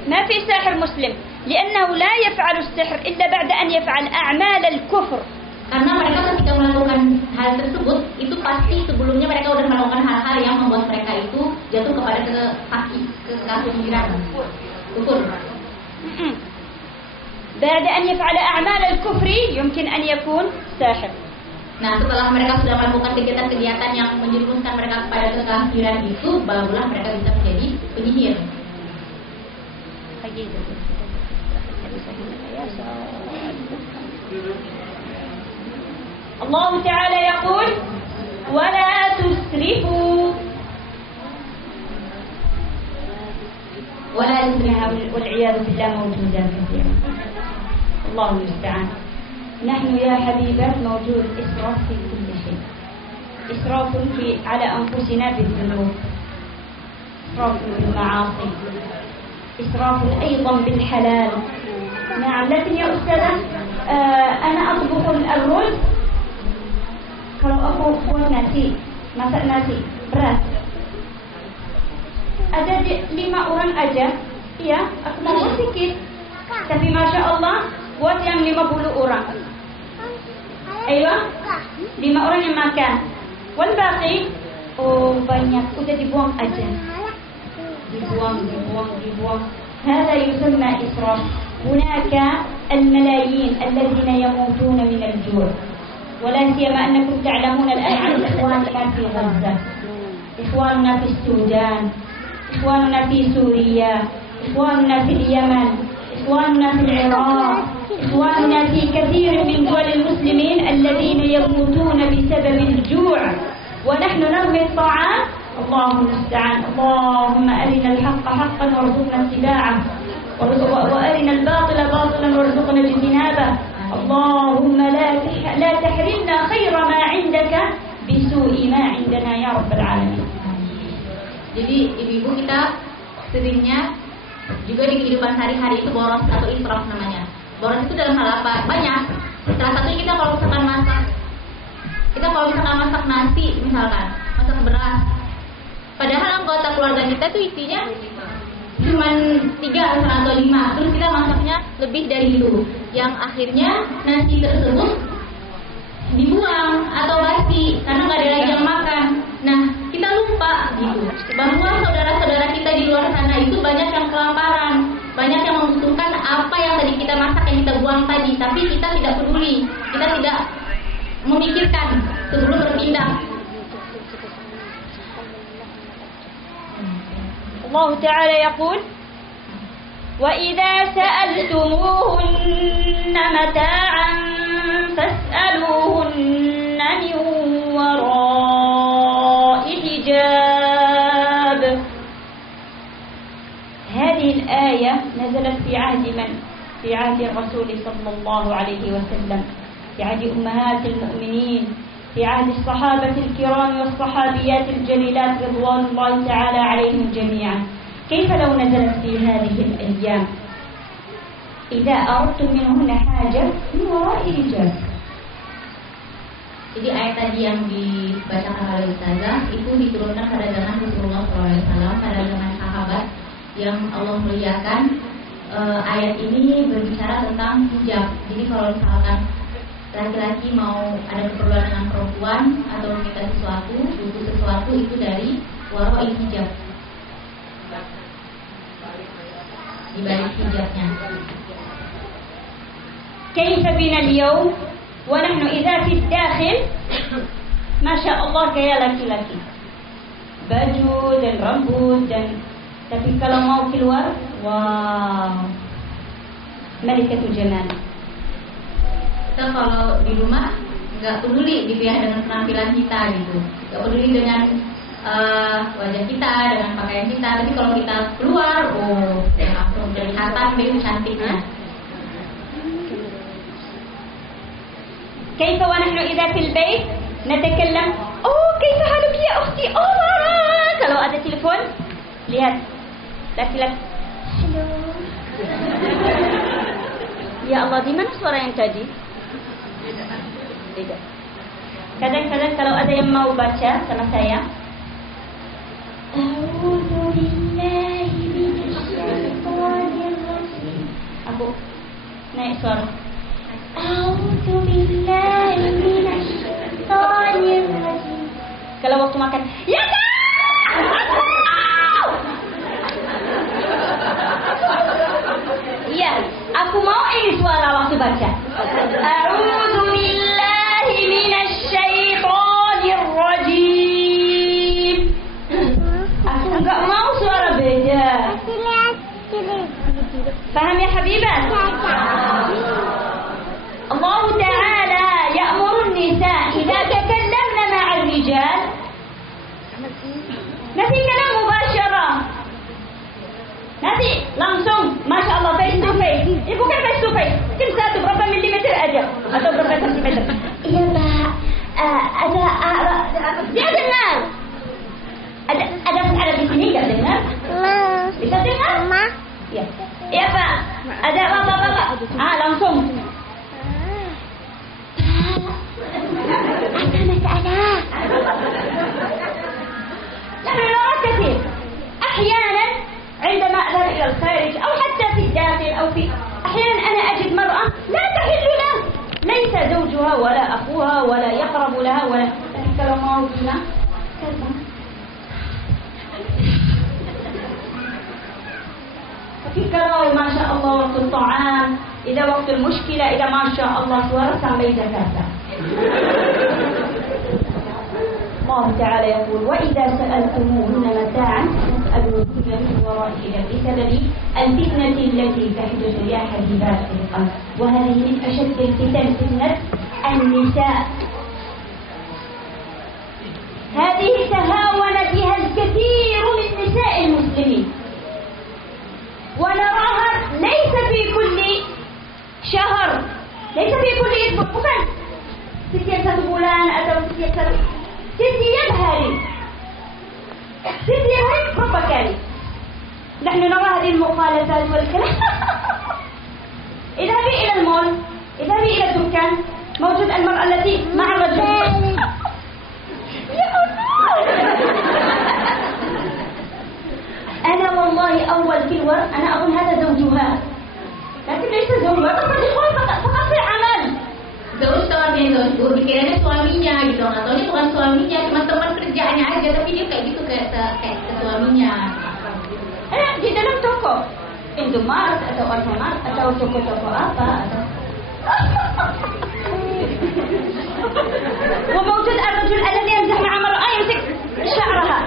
ما في ساحر مسلم لأنه لا يفعل السحر إلا بعد أن يفعل أعمال الكفر. Karena mereka ketika melakukan hal tersebut itu pasti sebelumnya mereka sudah melakukan hal-hal yang membuat mereka itu jatuh kepada kekafiran, kufur. بعد أن يفعل أعمال الكفر يمكن أن يكون ساحر. Nah, setelah mereka sudah melakukan kegiatan-kegiatan yang menjerumuskan mereka kepada kekafiran itu, barulah mereka bisa menjadi penyihir. Allah Ta'ala yaqul ولا تسرفوا ولا تسرفوا والعياذ بالله موجودا كثيرا. الله المستعان. نحن يا حبيبات موجود إسراف في كل شيء. إسراف على أنفسنا بالذنوب، إسراف بالمعاصي، إسراف أيضا بالحلال. نعم، لكن يا أستاذة أنا أطبخ الرز kalau aku buat nasi, masak nasi, beras ada 5 orang aja, iya, aku mau sedikit, tapi Masya Allah buat yang 50 orang. Ayo, 5 orang yang makan. Wal baqi, oh banyak, udah dibuang aja. Dibuang. هذا يسمى إسراف. هناك الملايين الذين يموتون من الجوع. ولا سيما أنكم تعلمون الآن عن إخواننا في غزة، إخواننا في السودان، إخواننا في سوريا، إخواننا في اليمن، إخواننا في العراق، إخواننا في كثير من دول المسلمين الذين يموتون بسبب الجوع، ونحن نرمي الطعام. اللهم المستعان. اللهم أرنا الحق حقا وارزقنا اتباعه، وأرنا الباطل باطلا وارزقنا اجتنابه. اللهم لا تحرمنا خير ما عندك بسوء ما عندنا يا رب العالمين. Jadi ibu-ibu kita seringnya juga di kehidupan sehari-hari itu boros atau israf namanya. Boros itu dalam hal apa? Banyak. Salah satunya kita kalau misalkan masak nasi misalkan, masak beras. Padahal anggota keluarga kita tuh isinya cuma 3 atau 5, terus kita masaknya lebih dari itu, yang akhirnya nasi tersebut dibuang atau basi karena nggak ada lagi yang makan. Nah, kita lupa gitu bahwa saudara-saudara kita di luar sana itu banyak yang kelaparan, banyak yang membutuhkan apa yang tadi kita masak yang kita buang tadi, tapi kita tidak peduli, kita tidak memikirkan sebelum bertindak. الله تعالى يقول وإذا سألتموهن متاعا فاسألوهن من وراء حجاب. هذه الآية نزلت في عهد من؟ في عهد الرسول صلى الله عليه وسلم، في عهد أمهات المؤمنين، في عهد الصحابة الكرام والصحابيات الجليلات رضوان الله تعالى عليهم جميعا. كيف لو نزلت في هذه الأيام؟ إذا أردتم منهن حاجة من وراء رجال. Jadi ayat tadi yang dibacakan oleh Ustazah itu diturunkan pada zaman Rasulullah SAW, pada zaman sahabat yang Allah muliakan. Ayat ini berbicara tentang hijab. Jadi kalau misalkan laki-laki mau ada keperluan dengan perempuan atau minta sesuatu, butuh sesuatu itu dari waro hijab, di balik hijabnya. كيف بنا اليوم ونحن إذا في الداخل ما شاء الله kayak laki-laki, baju dan rambut tapi kalau mau keluar, wow, malikatul jamal. Kita kalau di rumah nggak peduli gitu ya dengan penampilan kita gitu, nggak peduli dengan wajah kita, dengan pakaian kita, tapi kalau kita keluar, ya langsung kelihatan begitu cantiknya. كيف ونحن إذا في البيت نتكلم كيف حالك يا أختي kalau ada telepon lihat laki-laki halo ya Allah di mana suara yang tadi tidak. Kadang-kadang kalau ada yang mau baca sama saya A'udzu billahi minasyaitonir rajim, aku naik suara A'udzu billahi minasyaitonir rajim. Kalau waktu makan, ya iya, aku mau ini suara waktu baca. A'udzu billahi minasyaitonir rajim. Aku enggak mau suara beda. Paham ya Habibah? Allah Ta'ala ya'muru an-nisa idza takallamna ma'a ar-rijal nanti kalam mubasyarah, nanti langsung Masya Allah face to face. Ini bukan face to face, mungkin satu berapa milimeter aja atau berapa sentimeter. Iya Pak, dia dengar. Ada di sini nggak dengar? Bisa dengar? Iya. Iya Pak, ada apa-apa? Langsung. Ada masalah. نحن نرى كثير أحيانا عندما أذهب إلى الخارج أو حتى في الداخل أو أحيانا أنا أجد مرأة لا تحل له، ليس زوجها ولا أخوها ولا يقرب لها ولا kalau mau bilang tapi kalau Masya Allah waktu ta'am, إذا وقت المشكلة إذا Masya Allah suara sampai Jakarta. الله تعالى يقول وإذا سألتموهن متاعا فاسألوهن من وراء حجاب بسبب الفتنة التي تحدث يا حبيبات في القلب، وهذه من أشد الفتن فتنة النساء. هذه تهاون بها الكثير من نساء المسلمين ونراها ليس في كل شهر، ليس في كل أسبوع، bukan setiap satu bulan atau setiap hari berapa kali نحن نرى هذه المخالفات والكلام. اذهبي إلى المول، اذهبي إلى الدكان، موجود المرأة التي مع الرجل. يا الله أنا والله أول كلور أنا أظن هذا زوجها، لكن ليس زوجها، فقط في عمل. Terus suaminya itu dikiranya suaminya gitu, nggak tahu ini bukan suaminya, cuma teman kerjaannya aja, tapi dia kayak gitu kayak suaminya. Di dalam toko Indomaret atau Alfamart atau toko-toko apa atau وموجود الرجل الذي يمزح مع امرأة يمسك شعرها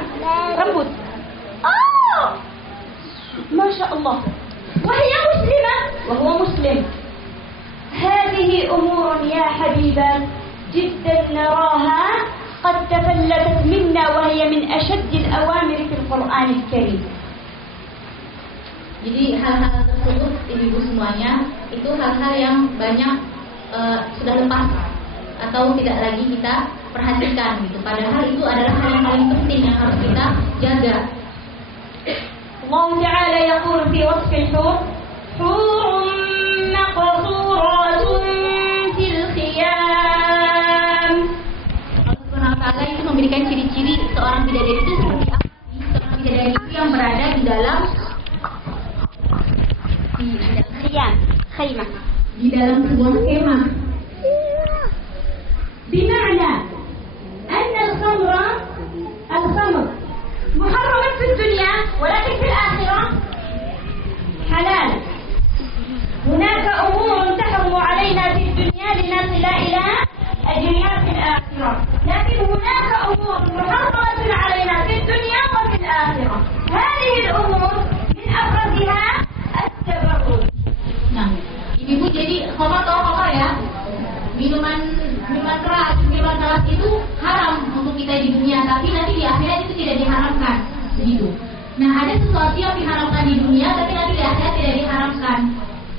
ربط ما شاء الله وهي مسلمة وهو مسلم. هذه أمور يا حبيبات جدا نراها قد تفلتت منا وهي من أشد الأوامر في القرآن الكريم. Jadi hal-hal tersebut ibu-ibu semuanya itu hal-hal yang banyak sudah lepas atau tidak lagi kita perhatikan gitu. Padahal itu adalah hal yang paling penting yang harus kita jaga. Allah Ta'ala yaqul fi wasf al-hur hurun maqsuratun fil khiyam. Allah Subhanahu wa Ta'ala itu memberikan ciri-ciri seorang bidadari itu seperti apa? Seorang bidadari itu yang berada di dalam khiyam, khaymah, di dalam sebuah kemah. untuk kita di dunia, tapi nanti di akhirat itu tidak diharamkan, begitu. Nah, ada sesuatu yang diharamkan di dunia, tapi nanti di akhirat tidak diharamkan.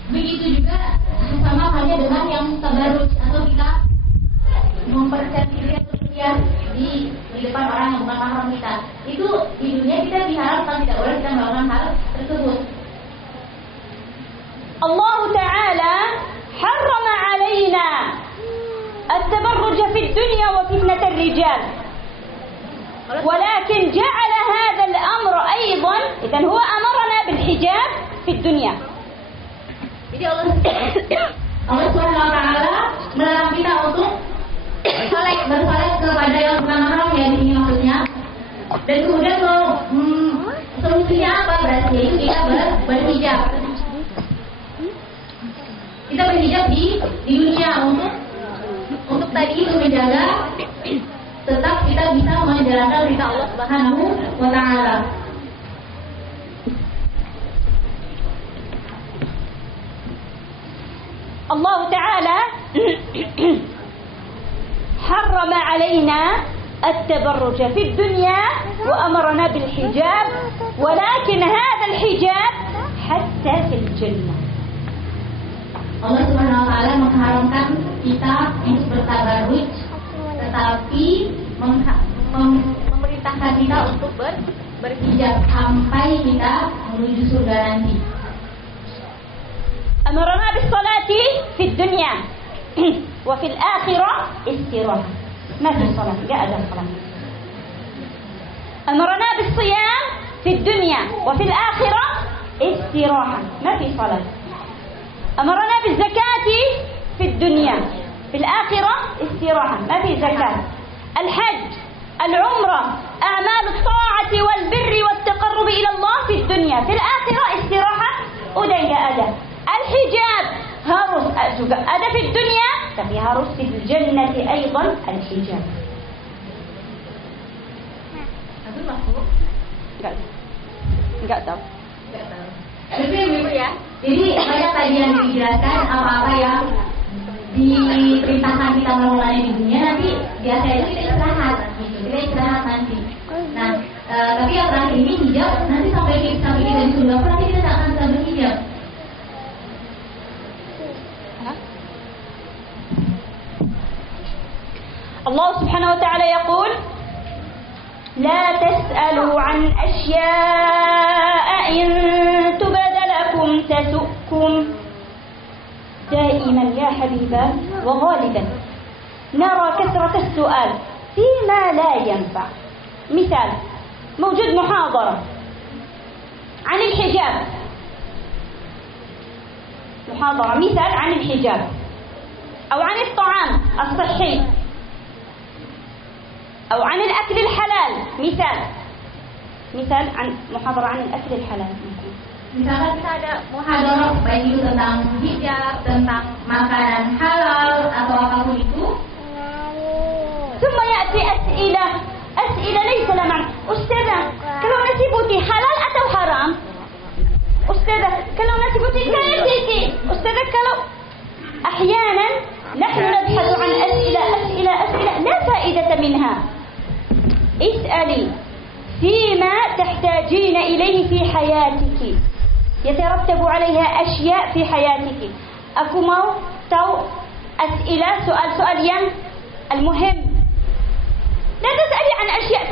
Begitu juga sama halnya dengan yang tabarruj atau kita mempercantik diri di depan orang yang bukan mahram kita. Itu di dunia kita diharamkan, tidak boleh kita melakukan hal tersebut. Allah Ta'ala حرم علينا التبرج في الدنيا وفتنة الرجال ولكن جعل هذا الأمر أيضا إذن هو أمرنا بالحجاب في الدنيا. Jadi Allah Subhanahu wa taala melarang kita untuk bersolek kepada yang bukan mahram, ya, di sini maksudnya. Dan kemudian solusinya apa? Berarti yaitu kita berhijab. Kita berhijab di dunia untuk tadi itu menjaga tetap kita bisa menjalankan perintah Allah Subhanahu wa taala. Allah Ta'ala حرم علينا التبرج في الدنيا وأمرنا بالحجاب ولكن هذا الحجاب حتى في الجنة. Allah Subhanahu wa taala mengharamkan kita untuk bertabarruj, tetapi memerintahkan kita untuk berhijab sampai kita menuju surga nanti. أمرنا بالصلاة في الدنيا وفي الآخرة استراحة ما في صلاة قاعدة الصلاة. أمرنا بالصيام في الدنيا وفي الآخرة استراحة ما في صلاة. أمرنا بالزكاة في الدنيا في الآخرة استراحة ما في زكاة. الحج العمرة أعمال الطاعة والبر والتقرب إلى الله في الدنيا في الآخرة استراحة ودنجا أدا. الحجاب harus juga ada di dunia tapi harus di jannati aidan al-hijab. Itu masuk? Enggak tahu. Itu ya. Jadi banyak tadi yang dijelaskan apa-apa yang diperintahkan kita melakukannya di dunia, nanti di akhirat itu kita istirahat gitu. Kita istirahat nanti. Nah, tapi yang terakhir ini hijab, nanti sampai kita di surga nanti kita tidak akan bisa berhijab. الله سبحانه وتعالى يقول لا تسألوا عن أشياء إن تبد لكم تسؤكم. دائما يا حبيبة وغالبا نرى كثرة السؤال فيما لا ينفع. مثال موجود محاضرة عن الحجاب، محاضرة مثال عن الحجاب أو عن الطعام الصحي أو عن الأكل الحلال. مثال عن محاضرة عن الأكل الحلال. Misalkan kita ada muhadarah baik itu tentang hijab, tentang makanan halal atau apapun itu. ثم يأتي أسئلة ليس لها معنى. أستاذة kalau nasi putih halal atau haram? أستاذة kalau nasi putih كيف؟ أستاذة kalau أحيانا نحن نبحث عن أسئلة لا فائدة منها. اسألي فيما تحتاجين إليه في حياتك يترتب عليها أشياء في حياتك. Aku mau tahu soal yang المهم. لا تسألي عن أشياء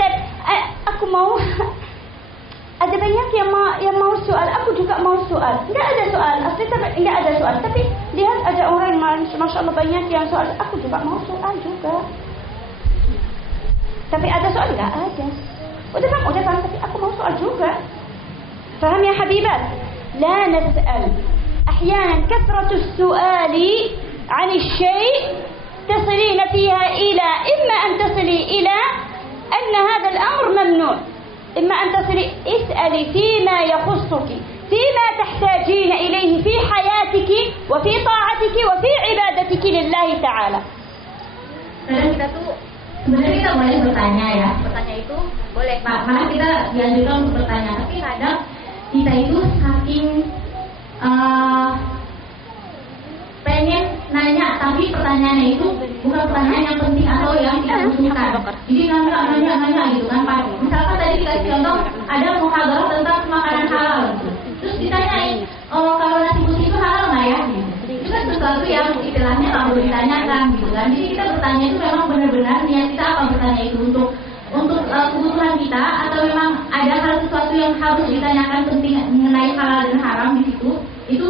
aku mau ada banyak yang mau soal, aku juga mau soal. Enggak ada soal, enggak ada soal. Tapi lihat ada orang yang Masya Allah banyak yang soal, aku juga mau soal juga. Tapi ada soal enggak ada. Udah faham, tapi aku mau soal juga. Faham ya habibat? لا نسأل. أحيانا كثرة السؤال عن الشيء تصلين فيها إلى إما أن تصلي إلى أن هذا الأمر ممنوع، إما أن تصلي اسألي فيما يخصك، فيما تحتاجين إليه في حياتك وفي طاعتك وفي عبادتك لله تعالى. Kadang kita tuh sebenarnya kita boleh bertanya ya, bertanya itu boleh. Malah kita dianjurkan untuk bertanya, tapi kadang kita itu saking pengen nanya, tapi pertanyaannya itu bukan pertanyaan yang penting atau yang tidak butuhkan. Jadi nanya gitu kan. Misalkan tadi dikasih contoh ada muhadarah tentang makanan halal gitu. Terus ditanyain, kalau nasi putih itu halal nggak ya? Itu kan sesuatu yang istilahnya nggak perlu ditanyakan gitu kan. Jadi kita bertanya itu memang benar-benar niat kita apa bertanya itu untuk kebutuhan kita, atau memang ada hal sesuatu yang harus ditanyakan penting mengenai halal dan haram di situ. Itu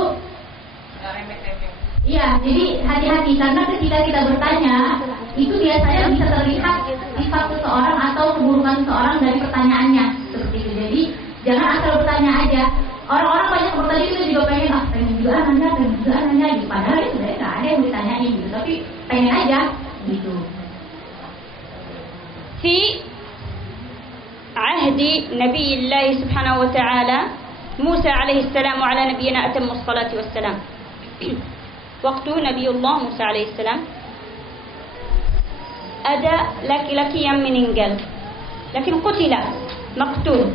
iya, jadi hati-hati karena ketika kita bertanya itu biasanya bisa terlihat sifat seseorang atau keburukan seseorang dari pertanyaannya seperti itu. Jadi jangan asal bertanya aja. Orang-orang banyak bertanya itu juga pengen juga nanya gitu. Padahal itu sebenarnya nggak ada yang ditanyain gitu, tapi pengen aja gitu. في عهد نبي الله سبحانه وتعالى موسى عليه السلام وعلى نبينا أتم الصلاة والسلام. وقت نبي الله موسى عليه السلام ada laki-laki yang meninggal, lakin qutila, maqtul.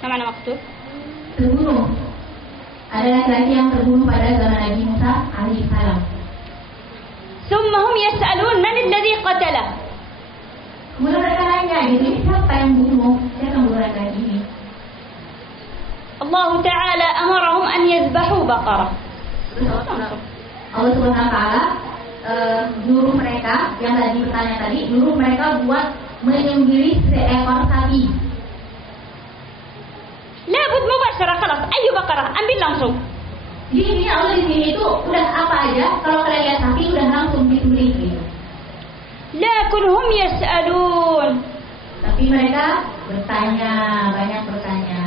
Apa makna maqtul? Terbunuh. Ada laki-laki yang terbunuh pada zaman Nabi Musa alaihi salam. ثم هم يسألون من الذي قتله. Kemudian mereka nanya, gitu, siapa yang bunuh? Siapa yang bunuh laki-laki ini? Allah Ta'ala amarahum an yadhbahu baqarah. Allah Subhanahu wa Ta'ala nyuruh mereka yang tadi bertanya tadi, nyuruh mereka buat menyembelih seekor sapi. Labud mubashara, khalas, ayu baqarah, ambil langsung. Jadi ini Allah di sini itu udah apa aja, kalau kalian lihat sapi udah langsung disembelih gitu. Lakin hum yas'alun. Tapi mereka bertanya, banyak bertanya.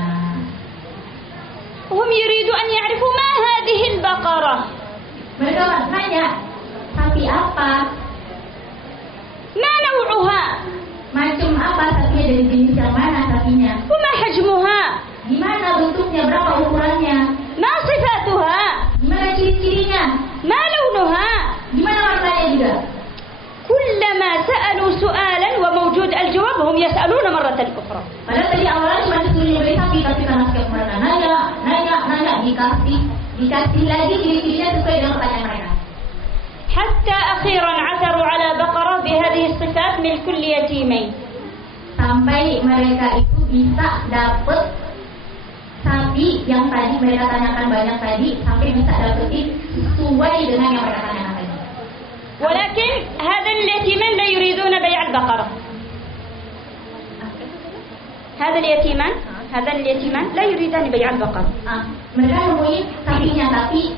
Hum yuridu an ya'rifu ma hadhihi al-baqarah. Mereka nanya, sapi apa? Ma naw'uha? Macam apa sapinya, dari jenis yang mana sapinya? Wa ma hajmuha? Gimana bentuknya, berapa ukurannya? Ma sifatuha? Gimana ciri-cirinya? Ma launuha? Gimana warnanya juga? كلما سألوا سؤالا وموجود الجواب هم يسألون مرة أخرى. Padahal tadi awalnya cuma disuruh nyembelih sapi, tapi karena setiap mereka nanya, dikasih lagi ciri-cirinya sesuai dengan pertanyaan mereka. حتى أخيرا عثروا على بقرة بهذه الصفات من كل يتيمين. Sampai mereka itu bisa dapat sapi yang tadi mereka tanyakan banyak tadi, sampai bisa dapetin sesuai dengan yang mereka tanyakan tadi. ولكن هذا اليتيمان لا يريدون بيع البقرة. هذا اليتيمان لا يريدان بيع البقرة. Mereka nemuin sapinya, tapi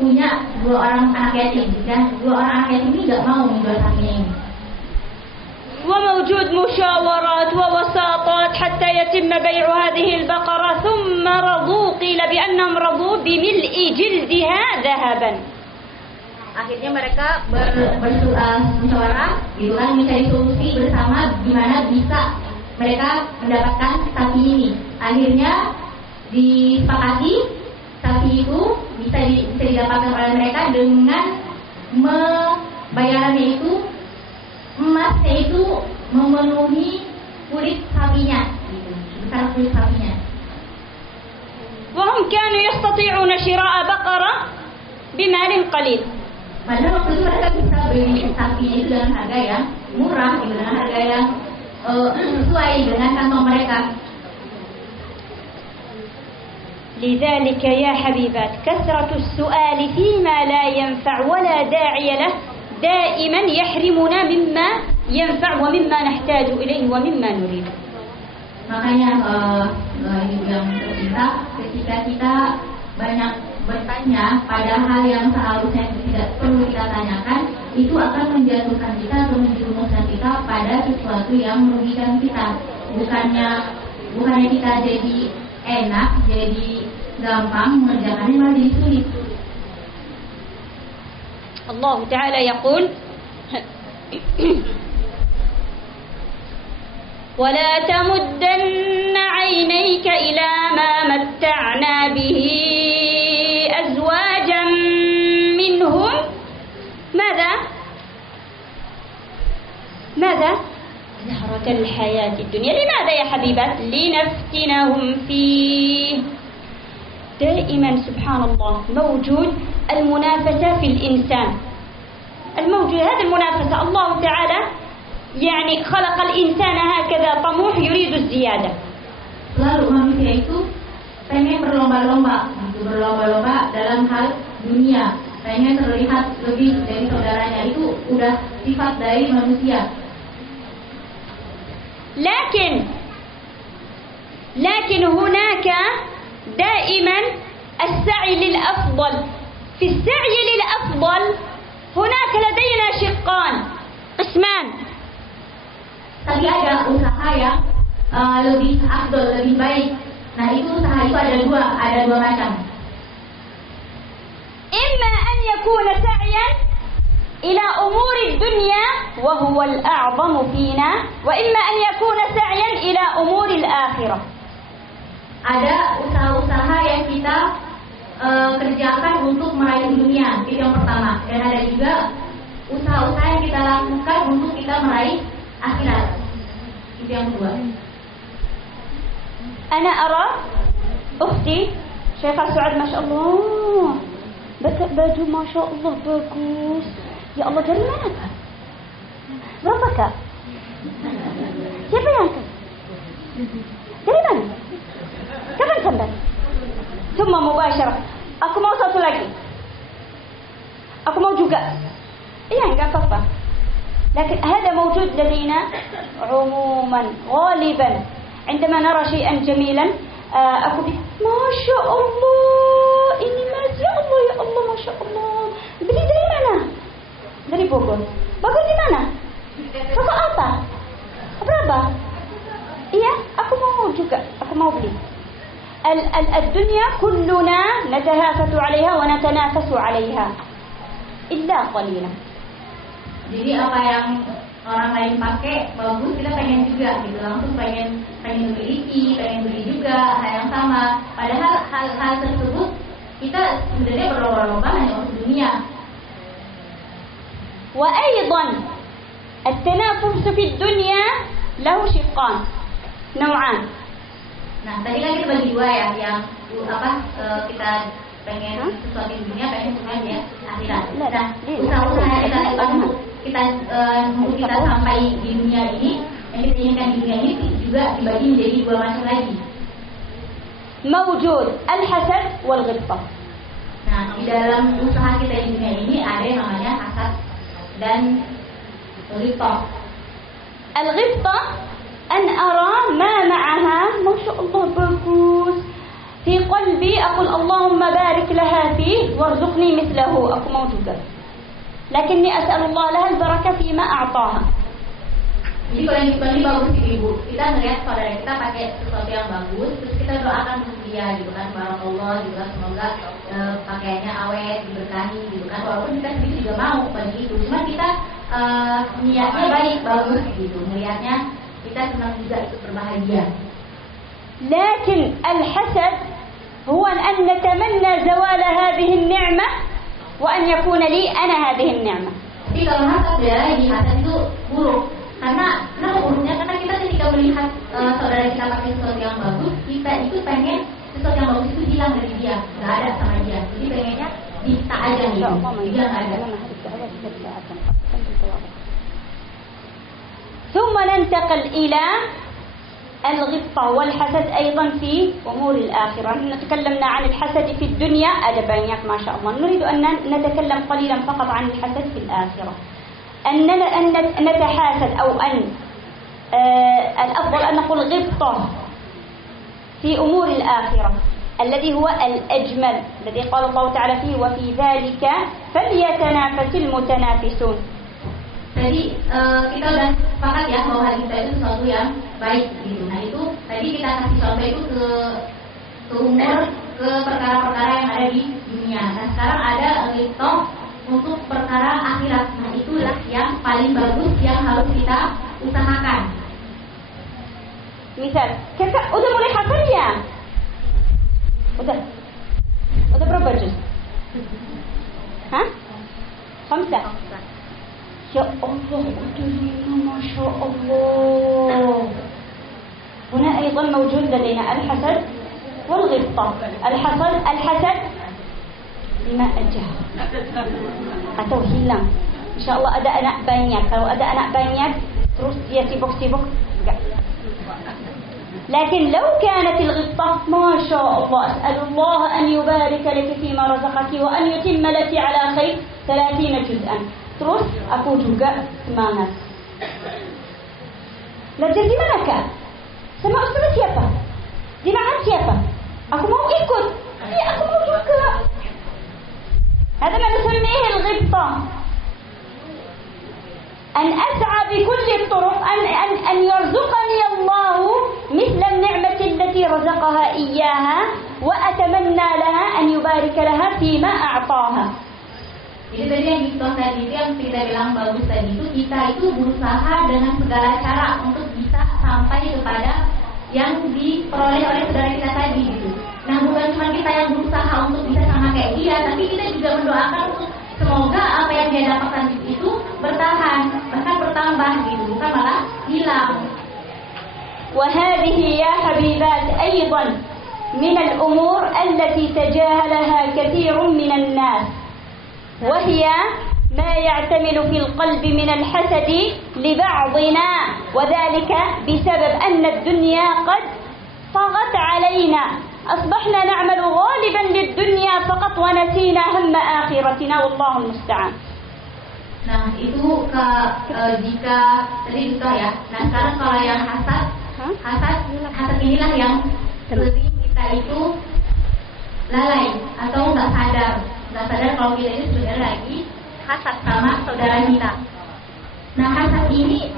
punya dua orang anak yatim, dan dua orang anak yatim ini nggak mau menjual sapinya ini. وموجود مشاورات ووساطات حتى يتم بيع هذه البقرة، ثم رضوا، قيل بأنهم رضوا بملء جلدها ذهبا. Akhirnya mereka bermusyawarah, gitu kan, mencari solusi bersama gimana bisa mereka mendapatkan sapi ini. Akhirnya disepakati sapi itu bisa didapatkan oleh mereka dengan bayarannya itu emasnya itu memenuhi kulit sapinya, gitu, besar kulit sapinya. وهم كانوا يستطيعون شراء بقرة بمال قليل. Padahal waktu itu mereka bisa beli sapinya itu dengan harga yang murah, dengan harga yang sesuai dengan kantong mereka. لذلك يا حبيبات كثرة السؤال فيما لا ينفع ولا داعي له دائما يحرمنا مما ينفع ومما نحتاج إليه ومما نريد. Makanya ibu yang tercinta, ketika kita banyak bertanya pada hal yang seharusnya tidak perlu kita tanyakan, itu akan menjatuhkan kita atau menjerumuskan kita pada sesuatu yang merugikan kita. Bukannya kita jadi enak, jadi gampang mengerjakannya, malah jadi sulit. Allah Ta'ala يقول ولا تمدن عينيك إلى ما متعنا به أزواجا منهم ماذا زهرة الحياة الدنيا. لماذا يا حبيبات؟ لنفتنهم فيه. دائما سبحان الله موجود المنافسة في الإنسان. الموجود موجود هذه المنافسة. الله تعالى يعني خلق الإنسان هكذا طموح يريد الزيادة. Lalu manusia itu pengen berlomba-lomba, berlomba-lomba dalam hal dunia, pengen terlihat lebih dari saudaranya, itu udah sifat dari manusia. لكن هناك دائما السعي للأفضل. في السعي للأفضل هناك لدينا شقان قسمان. Tapi ada usaha yang lebih afdol, lebih baik. Nah, itu usaha itu ada dua macam. إما أن يكون سعيا إلى أمور الدنيا وهو الأعظم فينا، وإما أن يكون سعيا إلى أمور الآخرة. Ada usaha-usaha yang kita kerjakan untuk meraih dunia, itu yang pertama. Dan ada juga usaha-usaha yang kita lakukan untuk kita meraih akhirat, itu yang kedua. أنا أرى أختي شيخة سعاد ما شاء الله baju ما شاء الله bagus. Ya Allah, dari mana Kak? Berapa Kak? Siapa yang Kak? Dari mana? Kapan sampai? Cuma mubashara. Aku mau satu lagi. Aku mau juga. Iya, enggak apa-apa. لكن هذا موجود لدينا عموما غالبا عندما نرى شيئا جميلا أقول ما شاء الله ini mas, ya Allah ما شاء الله. Beli dari mana? Dari Bogor. Bagus di mana? Toko apa? Berapa? Iya, aku mau juga. Aku mau beli. الدنيا كلنا نتهافت عليها ونتنافس عليها إلا قليلا. Jadi apa yang orang lain pakai bagus, kita pengen juga gitu, langsung pengen memiliki, pengen beli juga hal yang sama. Padahal hal tersebut kita sebenarnya berlomba-lomba hanya untuk dunia. وأيضا التنافس في الدنيا له شقان نوعان. Nah, tadi kan kita bagi dua ya, yang kita pengen sesuatu di dunia, pengen sesuatu di akhirat. Nah, usaha-usaha kita sampai di dunia ini, yang kita inginkan di dunia ini juga dibagi menjadi dua macam lagi. موجود الحسد والغبطة. Nah, di dalam usaha kita di dunia ini ada yang namanya hasad dan غبطة. الغبطة أن أرى ما معها ما شاء الله bagus. في قلبي أقول اللهم بارك لها فيه وارزقني مثله. Aku mau juga. لكني أسأل الله لها البركة فيما أعطاها. Jadi kalau yang dibagi bagus itu ibu, kita ngelihat saudara kita pakai sesuatu yang bagus, terus kita doakan untuk dia gitu kan, barakallah juga, semoga pakaiannya awet, diberkahi gitu kan. Walaupun kita sendiri juga mau bagi itu, cuma kita niatnya baik, bagus gitu, melihatnya kita senang juga ikut berbahagia. لكن الحسد هو أن نتمنى زوال هذه النعمة وأن يكون لي أنا هذه النعمة. Jadi kalau hasad lagi, hasad itu buruk. Karena buruknya karena kita ketika melihat saudara kita pakai sesuatu yang bagus, kita itu pengen sesuatu yang bagus itu hilang dari dia, nggak ada sama dia. Jadi pengennya kita aja gitu, dia nggak ada. ثم ننتقل إلى الغبطة والحسد أيضا في أمور الآخرة. نحن تكلمنا عن الحسد في الدنيا أدبانيات ما شاء الله. نريد أن نتكلم قليلا فقط عن الحسد في الآخرة. أن نتحاسد أو أن الأفضل أن نقول غبطة في أمور الآخرة الذي هو الأجمل، الذي قال الله تعالى فيه وفي ذلك فليتنافس المتنافسون. Jadi kita udah sepakat ya bahwa hal kita itu sesuatu yang baik gitu. Nah itu tadi kita kasih contoh itu ke umur, ke perkara-perkara yang ada di dunia. Nah sekarang ada ghibthah untuk perkara akhirat. Nah itulah yang paling bagus yang harus kita usahakan. Misal, kita udah mulai hafal ya? Udah berapa juz? Hah? 5. يا الله قدرنا ما شاء الله. هنا أيضا موجود لدينا الحسد والغبطة. الحسد لما أجاه atau hilang. Insya Allah ada anak banyak. Kalau ada anak banyak, terus dia sibuk-sibuk, enggak. لكن لو كانت الغبطة ما شاء الله أسأل الله أن يبارك لك فيما رزقك وأن يتم لك على خير 30 جزءا. Terus aku juga semangat. Belajar di mana Kak? Sama ustaz siapa? Di mana siapa? Aku mau ikut. Iya aku mau juga. هذا ما نسميه الغبطة. أن أسعى بكل الطرق أن يرزقني الله مثل النعمة التي رزقها إياها وأتمنى لها أن يبارك لها فيما أعطاها. Jadi tadi yang kita tadi itu yang kita bilang bagus tadi itu kita itu berusaha dengan segala cara untuk bisa sampai kepada yang diperoleh oleh saudara kita tadi gitu. Nah bukan cuma kita yang berusaha untuk bisa sama kayak dia, tapi kita juga mendoakan untuk semoga apa yang dia dapatkan itu bertahan, bahkan bertambah gitu, bukan malah hilang. وهذه يا حبيبات أيضا من الأمور التي تجاهلها كثير من الناس، وهي ما يعتمل في القلب من الحسد لبعضنا، وذلك بسبب أن الدنيا قد طغت علينا، أصبحنا نعمل غالبا للدنيا فقط ونسينا هم آخرتنا والله المستعان. Nah itu jika tadi itu ya. Nah sekarang kalau yang hasad inilah yang sering kita itu lalai atau nggak sadar kalau kita ini sebenarnya lagi hasad sama saudara kita. Nah hasad ini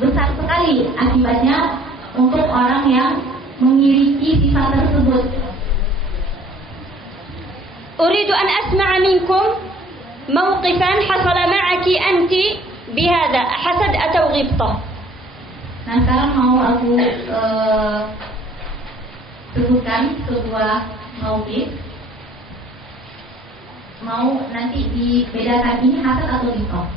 besar sekali akibatnya untuk orang yang memiliki sifat tersebut. أريد أن أسمع منكم موقفا حصل معك أنت بهذا حسد أو غبطة. Nah sekarang mau aku sebutkan sebuah mauqif. Mau nanti dibedakan ini hasad atau ghibtah.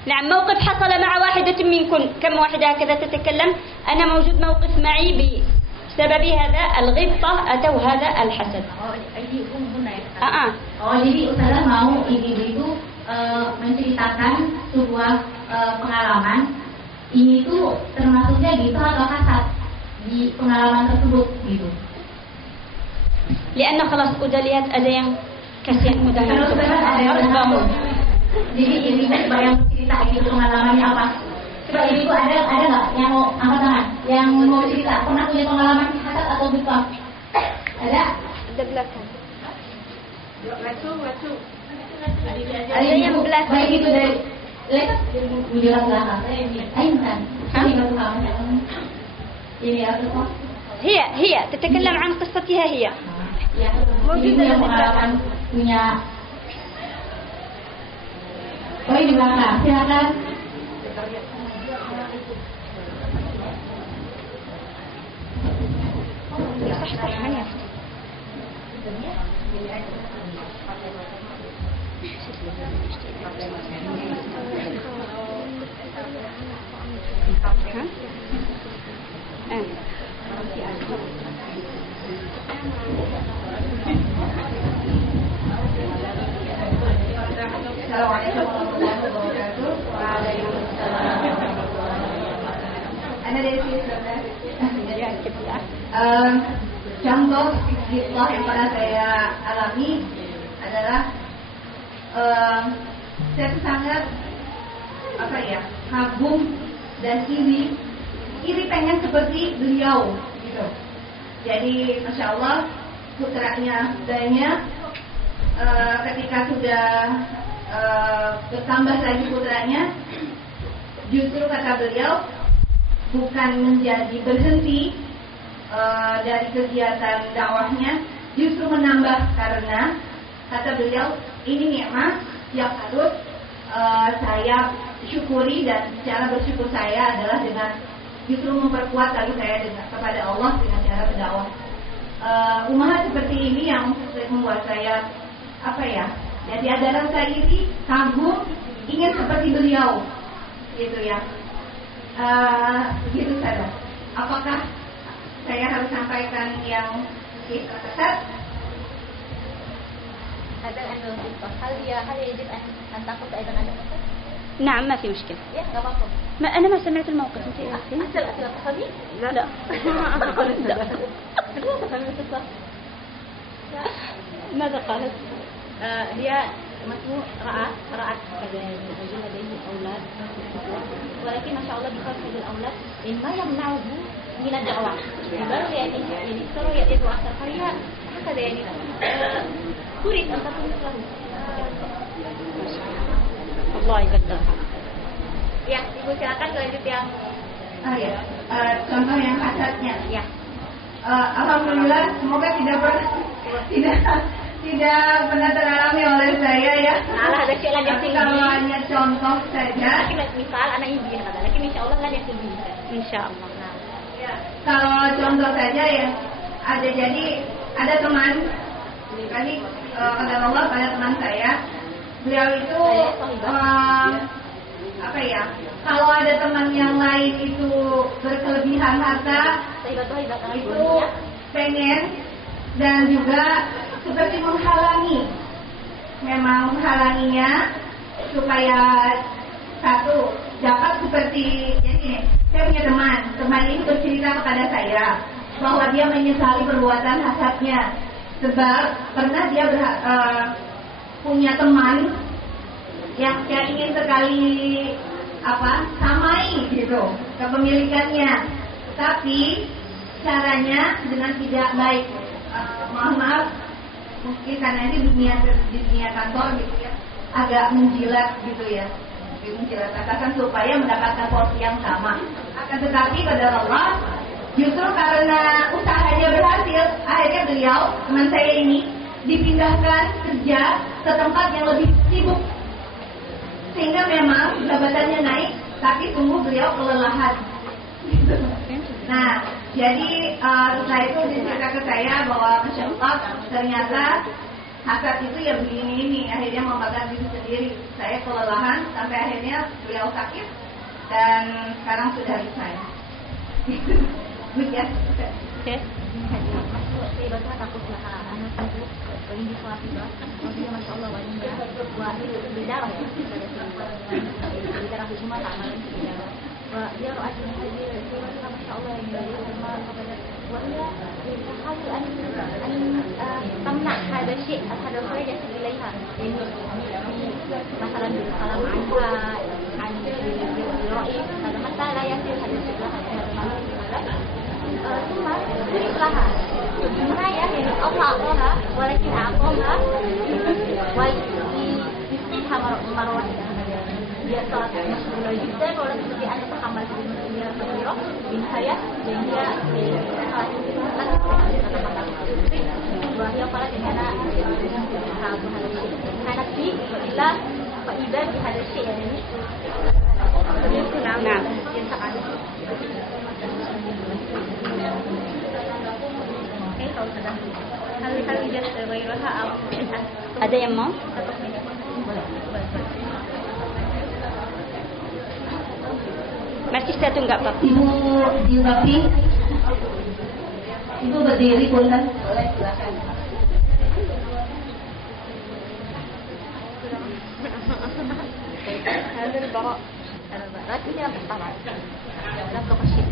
نعم موقف حصل مع واحدة منكم. كم واحدة هكذا تتكلم؟ أنا موجود موقف معي بسبب هذا الغبطة أو هذا الحسد. Jadi Ustazah mau ibu itu menceritakan sebuah pengalaman. Ini tuh termasuknya gitu atau hasad di pengalaman tersebut gitu. لأن خلاص udah lihat ada yang kasihan mudah harus bangun. Jadi ini coba yang cerita gitu pengalamannya apa? Coba ibu ada nggak yang mau angkat tangan? Yang mau cerita pernah punya pengalaman hasad atau ghibtah? Ada? Ada belakang. Lacu. Ada yang belakang. Baik itu dari lihat belakang. Ayo kan? Ini baru kamu. Ini apa? هي تتكلم عن قصتها هي. Ya, موجودة yang pengalaman punya. Oh di belakang, silakan. Assalamualaikum warahmatullahi wabarakatuh. Waalaikumsalam. Anda dari sini contoh ghibtah yang pernah saya alami adalah saya sangat kagum dan iri pengen seperti beliau gitu. Jadi masya Allah putranya banyak. Ketika sudah bertambah lagi putranya, justru kata beliau bukan menjadi berhenti dari kegiatan dakwahnya, justru menambah karena kata beliau ini nikmat yang harus saya syukuri, dan cara bersyukur saya adalah dengan justru memperkuat tali saya kepada Allah dengan cara berdakwah. Umahat seperti ini yang membuat saya jadi ada rasa iri, kagum, ingin seperti beliau, gitu ya. Gitu saja. Apakah saya harus sampaikan yang kita kesat? هذا أنه هل يجب أن تأخذ أيضا عن الموقف؟ نعم ما في مشكلة. يا nggak apa-apa. ما أنا ما سمعت الموقف أنت قلتي؟ أسئلة تفهمي؟ لا لا. تفهمي القصة؟ ماذا قالت؟ dia masmu ra'at pada rajul لديه أولاد ولكن ما شاء الله بفضل هذه الأولاد ما يمنعه من الدعوة baru يعني ترى يدعو أكثر فهي هكذا يعني تريد أن تكون مثله. Allah ibadah. Ya, Ibu silakan lanjut yang contoh yang hasadnya. ya. Alhamdulillah, semoga tidak pernah teralami oleh saya ya. Nah, ada sih lanjut sih. Kalau hanya contoh saja. Misal anak ibu yang kata, tapi insya Allah lanjut sih. Insya Allah. Nah, Ya, kalau contoh saja ya, ada teman tadi kata Allah pada teman saya, beliau itu kalau ada teman yang lain itu berkelebihan harta, itu pengen dan juga seperti menghalanginya supaya satu dapat seperti ini. Saya punya teman ini bercerita kepada saya bahwa dia menyesali perbuatan hasadnya sebab pernah dia punya teman yang dia ingin sekali samai gitu kepemilikannya, tapi caranya dengan tidak baik. Maaf, mungkin karena ini dunia kantor gitu ya, agak menjilat gitu ya, menjilat atasan supaya mendapatkan porsi yang sama. Akan tetapi pada Allah, justru karena usahanya berhasil, akhirnya beliau, teman saya ini, dipindahkan kerja ke tempat yang lebih sibuk, sehingga memang jabatannya naik, tapi sungguh beliau kelelahan. Nah, jadi setelah itu dicerita ke saya bahwa Masya Allah, ternyata hasad itu ya begini ini, akhirnya membakar diri sendiri. Saya kelelahan sampai akhirnya beliau sakit dan sekarang sudah resign. Ya. Oke. Saya takut anak ibu ini suatu maksudnya Masya Allah wanita wah itu berdarah ya berdarah cuma sama berdarah wah dia roh aja Masya Allah yang dari rumah kepada وهي تحاول أن تمنع هذا الشيء هذا الخارج يصل إليها مثلا بالكلام عنها عن الرأي هذا حتى لا يصل هذا الشيء لها ثم تريد لها النهاية يعني الله أعطاها ولكن أعطاها ويسقيها مروحها dia sangat maskulin juga kalau seperti anak terhambat di dunia sendiri di saya dan dia salah satu bahwa pada dengan anak si bila ibadah di hadis ini nah yang sangat ada yang mau? Masih satu enggak Pak? Ibu jilbabi, Ibu berdiri boleh? Boleh, silakan. هذا البراء لكن هي طبعا لا تخشي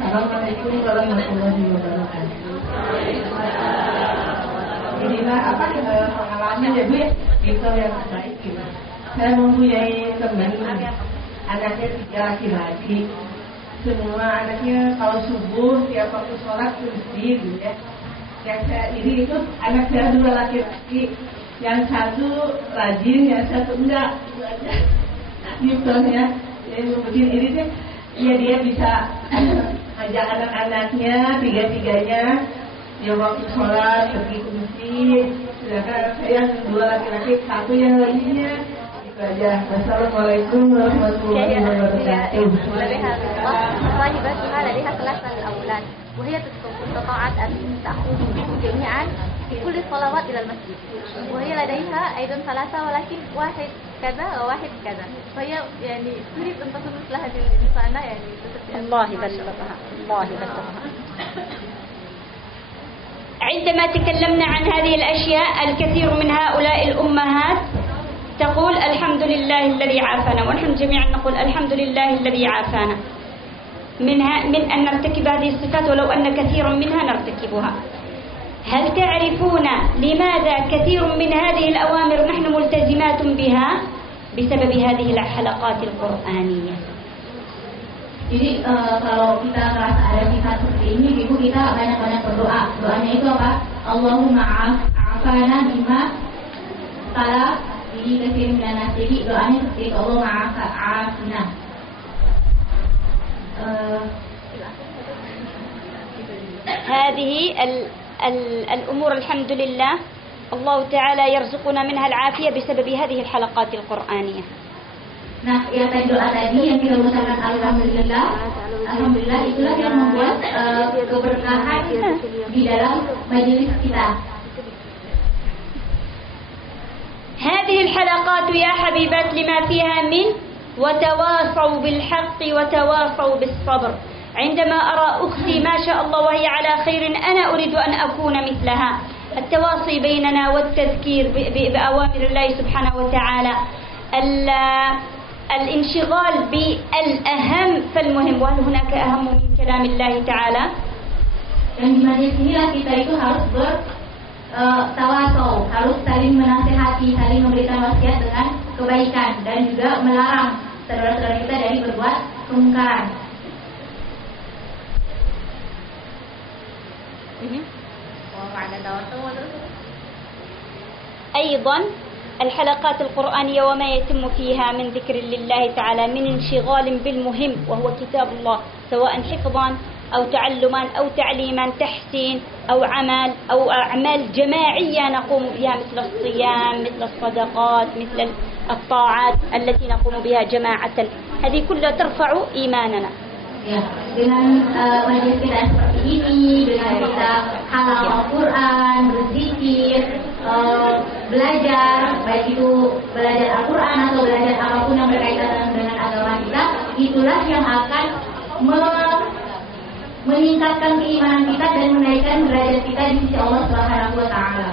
Assalamualaikum warahmatullahi wabarakatuh. Ini pengalaman ya Bu ya, itu yang baik gitu. Saya mempunyai teman, anaknya 3 laki-laki. Semua anaknya kalau subuh tiap waktu sholat mesti gitu ya. Yang saya iri itu anak saya 2 laki-laki, yang satu rajin, yang satu enggak. Gitu ya. Jadi bikin iri sih, ya dia bisa ajak anak-anaknya 3-3-nya ya waktu sholat pergi ke masjid. Sedangkan saya yang 2 laki-laki, satu yang lainnya. Itu aja. Wassalamualaikum warahmatullahi wabarakatuh. واجباتها لديها 3 الأولاد وهي استطاعت أن تأخذ جميعا في كل الصلوات إلى المسجد وهي لديها أيضا 3 ولكن واحد كذا وواحد كذا فهي يعني تريد أن تكون مثل هذه الإنسانة يعني الله يبلغها الله يبلغها عندما تكلمنا عن هذه الأشياء الكثير من هؤلاء الأمهات تقول الحمد لله الذي عافانا، ونحن جميعا نقول الحمد لله الذي عافانا من أن نرتكب هذه الصفات، ولو أن كثيرا منها نرتكبها. هل تعرفون لماذا كثير من هذه الأوامر نحن ملتزمات بها؟ بسبب هذه الحلقات القرآنية. Jadi kalau kita merasa ada sifat seperti ini, ibu kita banyak-banyak berdoa. Doanya itu apa? Allahumma afana bima salah di kathir minan nas. Jadi doanya seperti itu, Allahumma afina. هذه الأمور الحمد لله الله تعالى يرزقنا منها العافية بسبب هذه الحلقات القرآنية. Nah, yang tadi doa tadi yang kita ucapkan alhamdulillah, alhamdulillah itulah yang membuat keberkahan di dalam majelis kita. هذه الحلقات يا حبيبات لما فيها من وتواصوا بالحق وتواصوا بالصبر. عندما أرى أختي ما شاء الله وهي على خير أنا أريد أن أكون مثلها. التواصي بيننا والتذكير بأوامر الله سبحانه وتعالى، الانشغال بالأهم فالمهم. وهل هناك أهم من كلام الله تعالى؟ Dan di majelis inilah kita itu harus bertawasau, harus saling menasihati, saling memberikan wasiat dengan kebaikan, dan juga melarang saudara-saudara kita dari berbuat kemungkaran. أيضا الحلقات القرآنية وما يتم فيها من ذكر لله تعالى من انشغال بالمهم وهو كتاب الله، سواء حفظا أو تعلما أو تعليما، تحسين أو عمل أو أعمال جماعية نقوم بها مثل الصيام، مثل الصدقات، مثل الطاعات التي نقوم بها جماعة. هذه كلها ترفع إيماننا. Ya, dengan majelis kita seperti ini, dengan kita halal Al-Quran, berzikir, belajar, baik itu belajar Al-Quran atau belajar apapun yang berkaitan dengan agama kita, itulah yang akan meningkatkan keimanan kita dan menaikkan derajat kita di sisi Allah Subhanahu wa taala.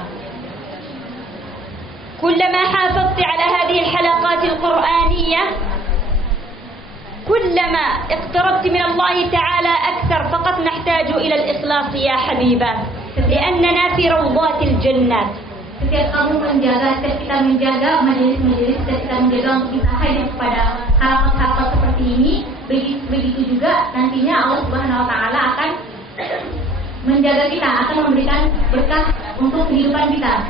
كلما حافظت على هذه الحلقات القرآنية كلما اقتربت من الله تعالى أكثر. فقط نحتاج إلى الإخلاص يا حبيبات، لأننا في روضات الجنات. Setiap kamu menjaga, setiap kita menjaga majelis-majelis, setiap kita menjaga untuk bisa hadir kepada halakat-halakat seperti ini, begitu juga nantinya Allah Subhanahu wa taala akan menjaga kita, akan memberikan berkah untuk kehidupan kita.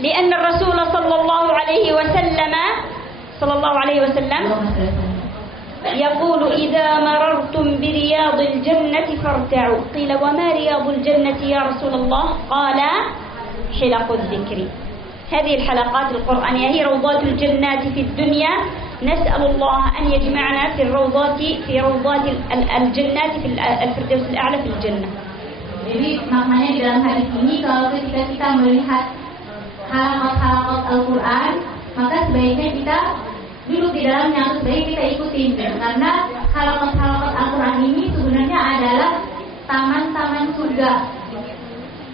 لأن الرسول صلى الله عليه وسلم يقول إذا مررتم برياض الجنة فارتعوا. قيل وما رياض الجنة يا رسول الله؟ قال حلق الذكر. هذه الحلقات القرآنية هي روضات الجنات في الدنيا. نسأل الله أن يجمعنا في روضات الجنات في الفردوس الأعلى في الجنة. Jadi maknanya di dalam hadis ini, kalau ketika kita melihat halakat-halakat Al-Quran, maka sebaiknya kita duduk di dalamnya, atau sebaiknya kita ikutin, karena halakat-halakat Al-Quran ini sebenarnya adalah taman-taman surga.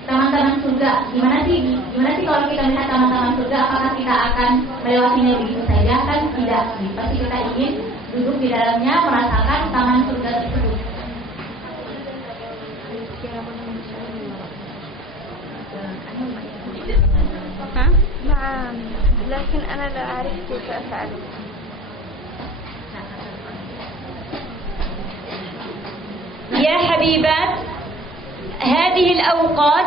Taman-taman surga. Gimana sih kalau kita melihat taman-taman surga, apakah kita akan melewatinya begitu saja? Kan tidak. Pasti kita ingin duduk di dalamnya, merasakan taman surga tersebut. نعم، لكن أنا لا أعرف كيف أفعل. يا حبيبات، هذه الأوقات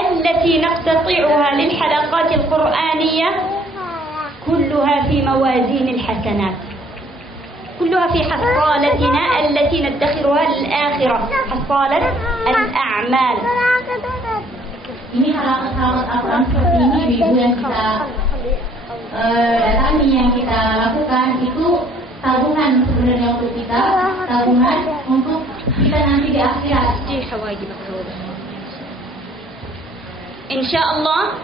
التي نقتطعها للحلقات القرآنية كلها في موازين الحسنات، كلها في حصالتنا التي ندخرها للآخرة، حصالة الأعمال. Ini halakat-halakat Al-Quran seperti ini, ibu yang kita datangi, yang kita lakukan, itu tabungan sebenarnya untuk kita, tabungan untuk kita nanti di akhirat. Insyaallah,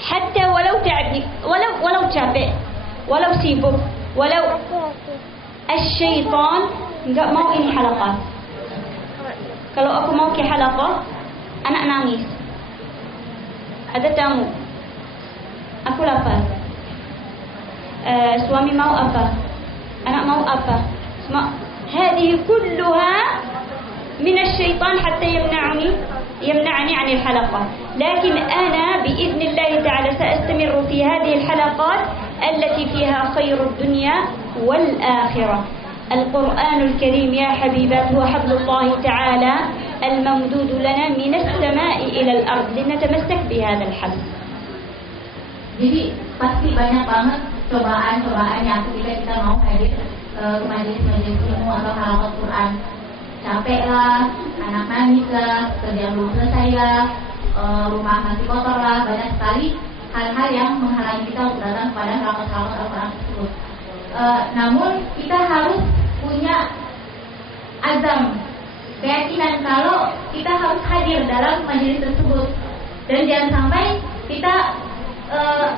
hatta walau ta'bi, walau capek, walau sibuk, walau الشيطان enggak mau ini halakat. Kalau aku mau ke halaqah, anak nangis. Ada tamu, aku lapar. Suami mau apa? Anak mau apa? هذه كلها من الشيطان حتى يمنعني عن الحلقة. لكن أنا بإذن الله تعالى سأستمر في هذه الحلقات التي فيها خير الدنيا والآخرة. القرآن الكريم يا حبيبات هو حبل الله تعالى الممدود لنا من السماء إلى الأرض لنتمسك بهذا الحبل. Jadi pasti banyak banget cobaan-cobaan yang ketika kita mau hadir ke majelis-majelis ilmu atau halaqah Quran. Capek lah, anak nangis lah, kerjaan belum selesai lah, rumah masih kotor lah, banyak sekali hal-hal yang menghalangi kita untuk datang kepada halaqah Al-Quran tersebut. Namun kita harus punya azam, keyakinan kalau kita harus hadir dalam majelis tersebut, dan jangan sampai kita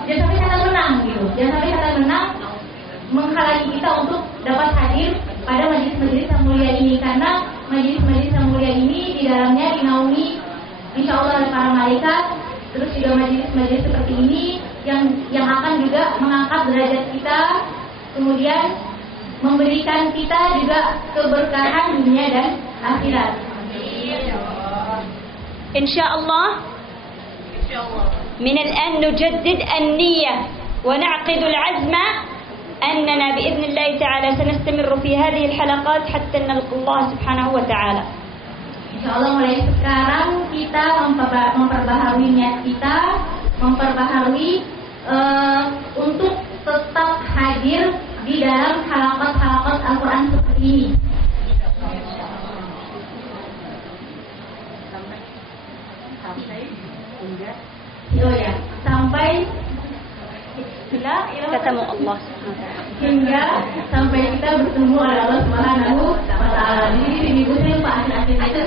kata menang gitu, jangan sampai kata menang menghalangi kita untuk dapat hadir pada majelis-majelis yang mulia ini, karena majelis-majelis yang mulia ini di dalamnya dinaungi insya Allah oleh para malaikat. Terus juga majelis-majelis seperti ini yang akan juga mengangkat derajat kita, kemudian memberikan kita juga keberkahan dunia dan akhirat. Insyaallah. من الآن نجدد النية ونعقد العزم أننا بإذن الله تعالى سنستمر في هذه الحلقات حتى نلقى الله سبحانه وتعالى. Insyaallah mulai sekarang kita memperbaharui niat kita, memperbaharui untuk tetap hadir di dalam halaqat-halaqat Al-Quran seperti ini. Oh ya, sampai ketemu Allah hingga sampai kita bertemu oleh Allah Subhanahu wa Ta'ala. Jadi ibu saya lupa akhir-akhir aja,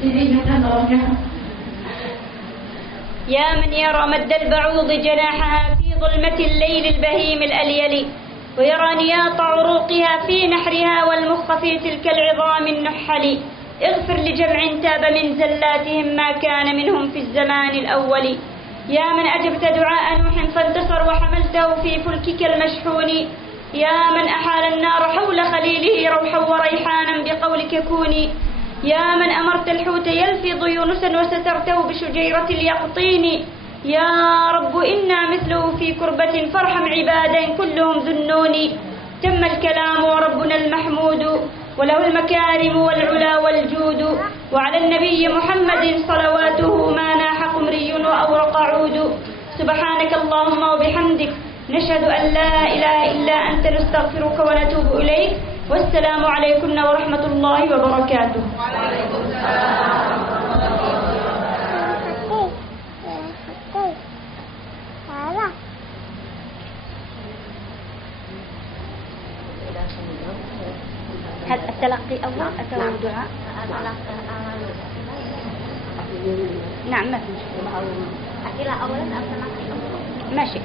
jadi jangan tolongnya. يا من يرى مد البعوض جناحها في ظلمة الليل البهيم الأليل ويرى نياط عروقها في نحرها والمخ في تلك العظام النحل اغفر لجمع تاب من زلاتهم ما كان منهم في الزمان الأول يا من أجبت دعاء نوح فانتصر وحملته في فلكك المشحون يا من أحال النار حول خليله روحا وريحانا بقولك كوني يا من أمرت الحوت يلفظ يونسا وسترته بشجيرة اليقطين يا رب إنا مثله في كربة فارحم عبادا كلهم ذنون تم الكلام وربنا المحمود وله المكارم والعلا والجود وعلى النبي محمد صلواته ما ناح قمري وأورق عود سبحانك اللهم وبحمدك نشهد أن لا إله إلا أنت نستغفرك ونتوب إليك والسلام عليكم ورحمة الله وبركاته. وعليكم السلام. هل التلقي أول أو دعاء؟ نعم ما في مشكلة. أولا التلقي ماشي.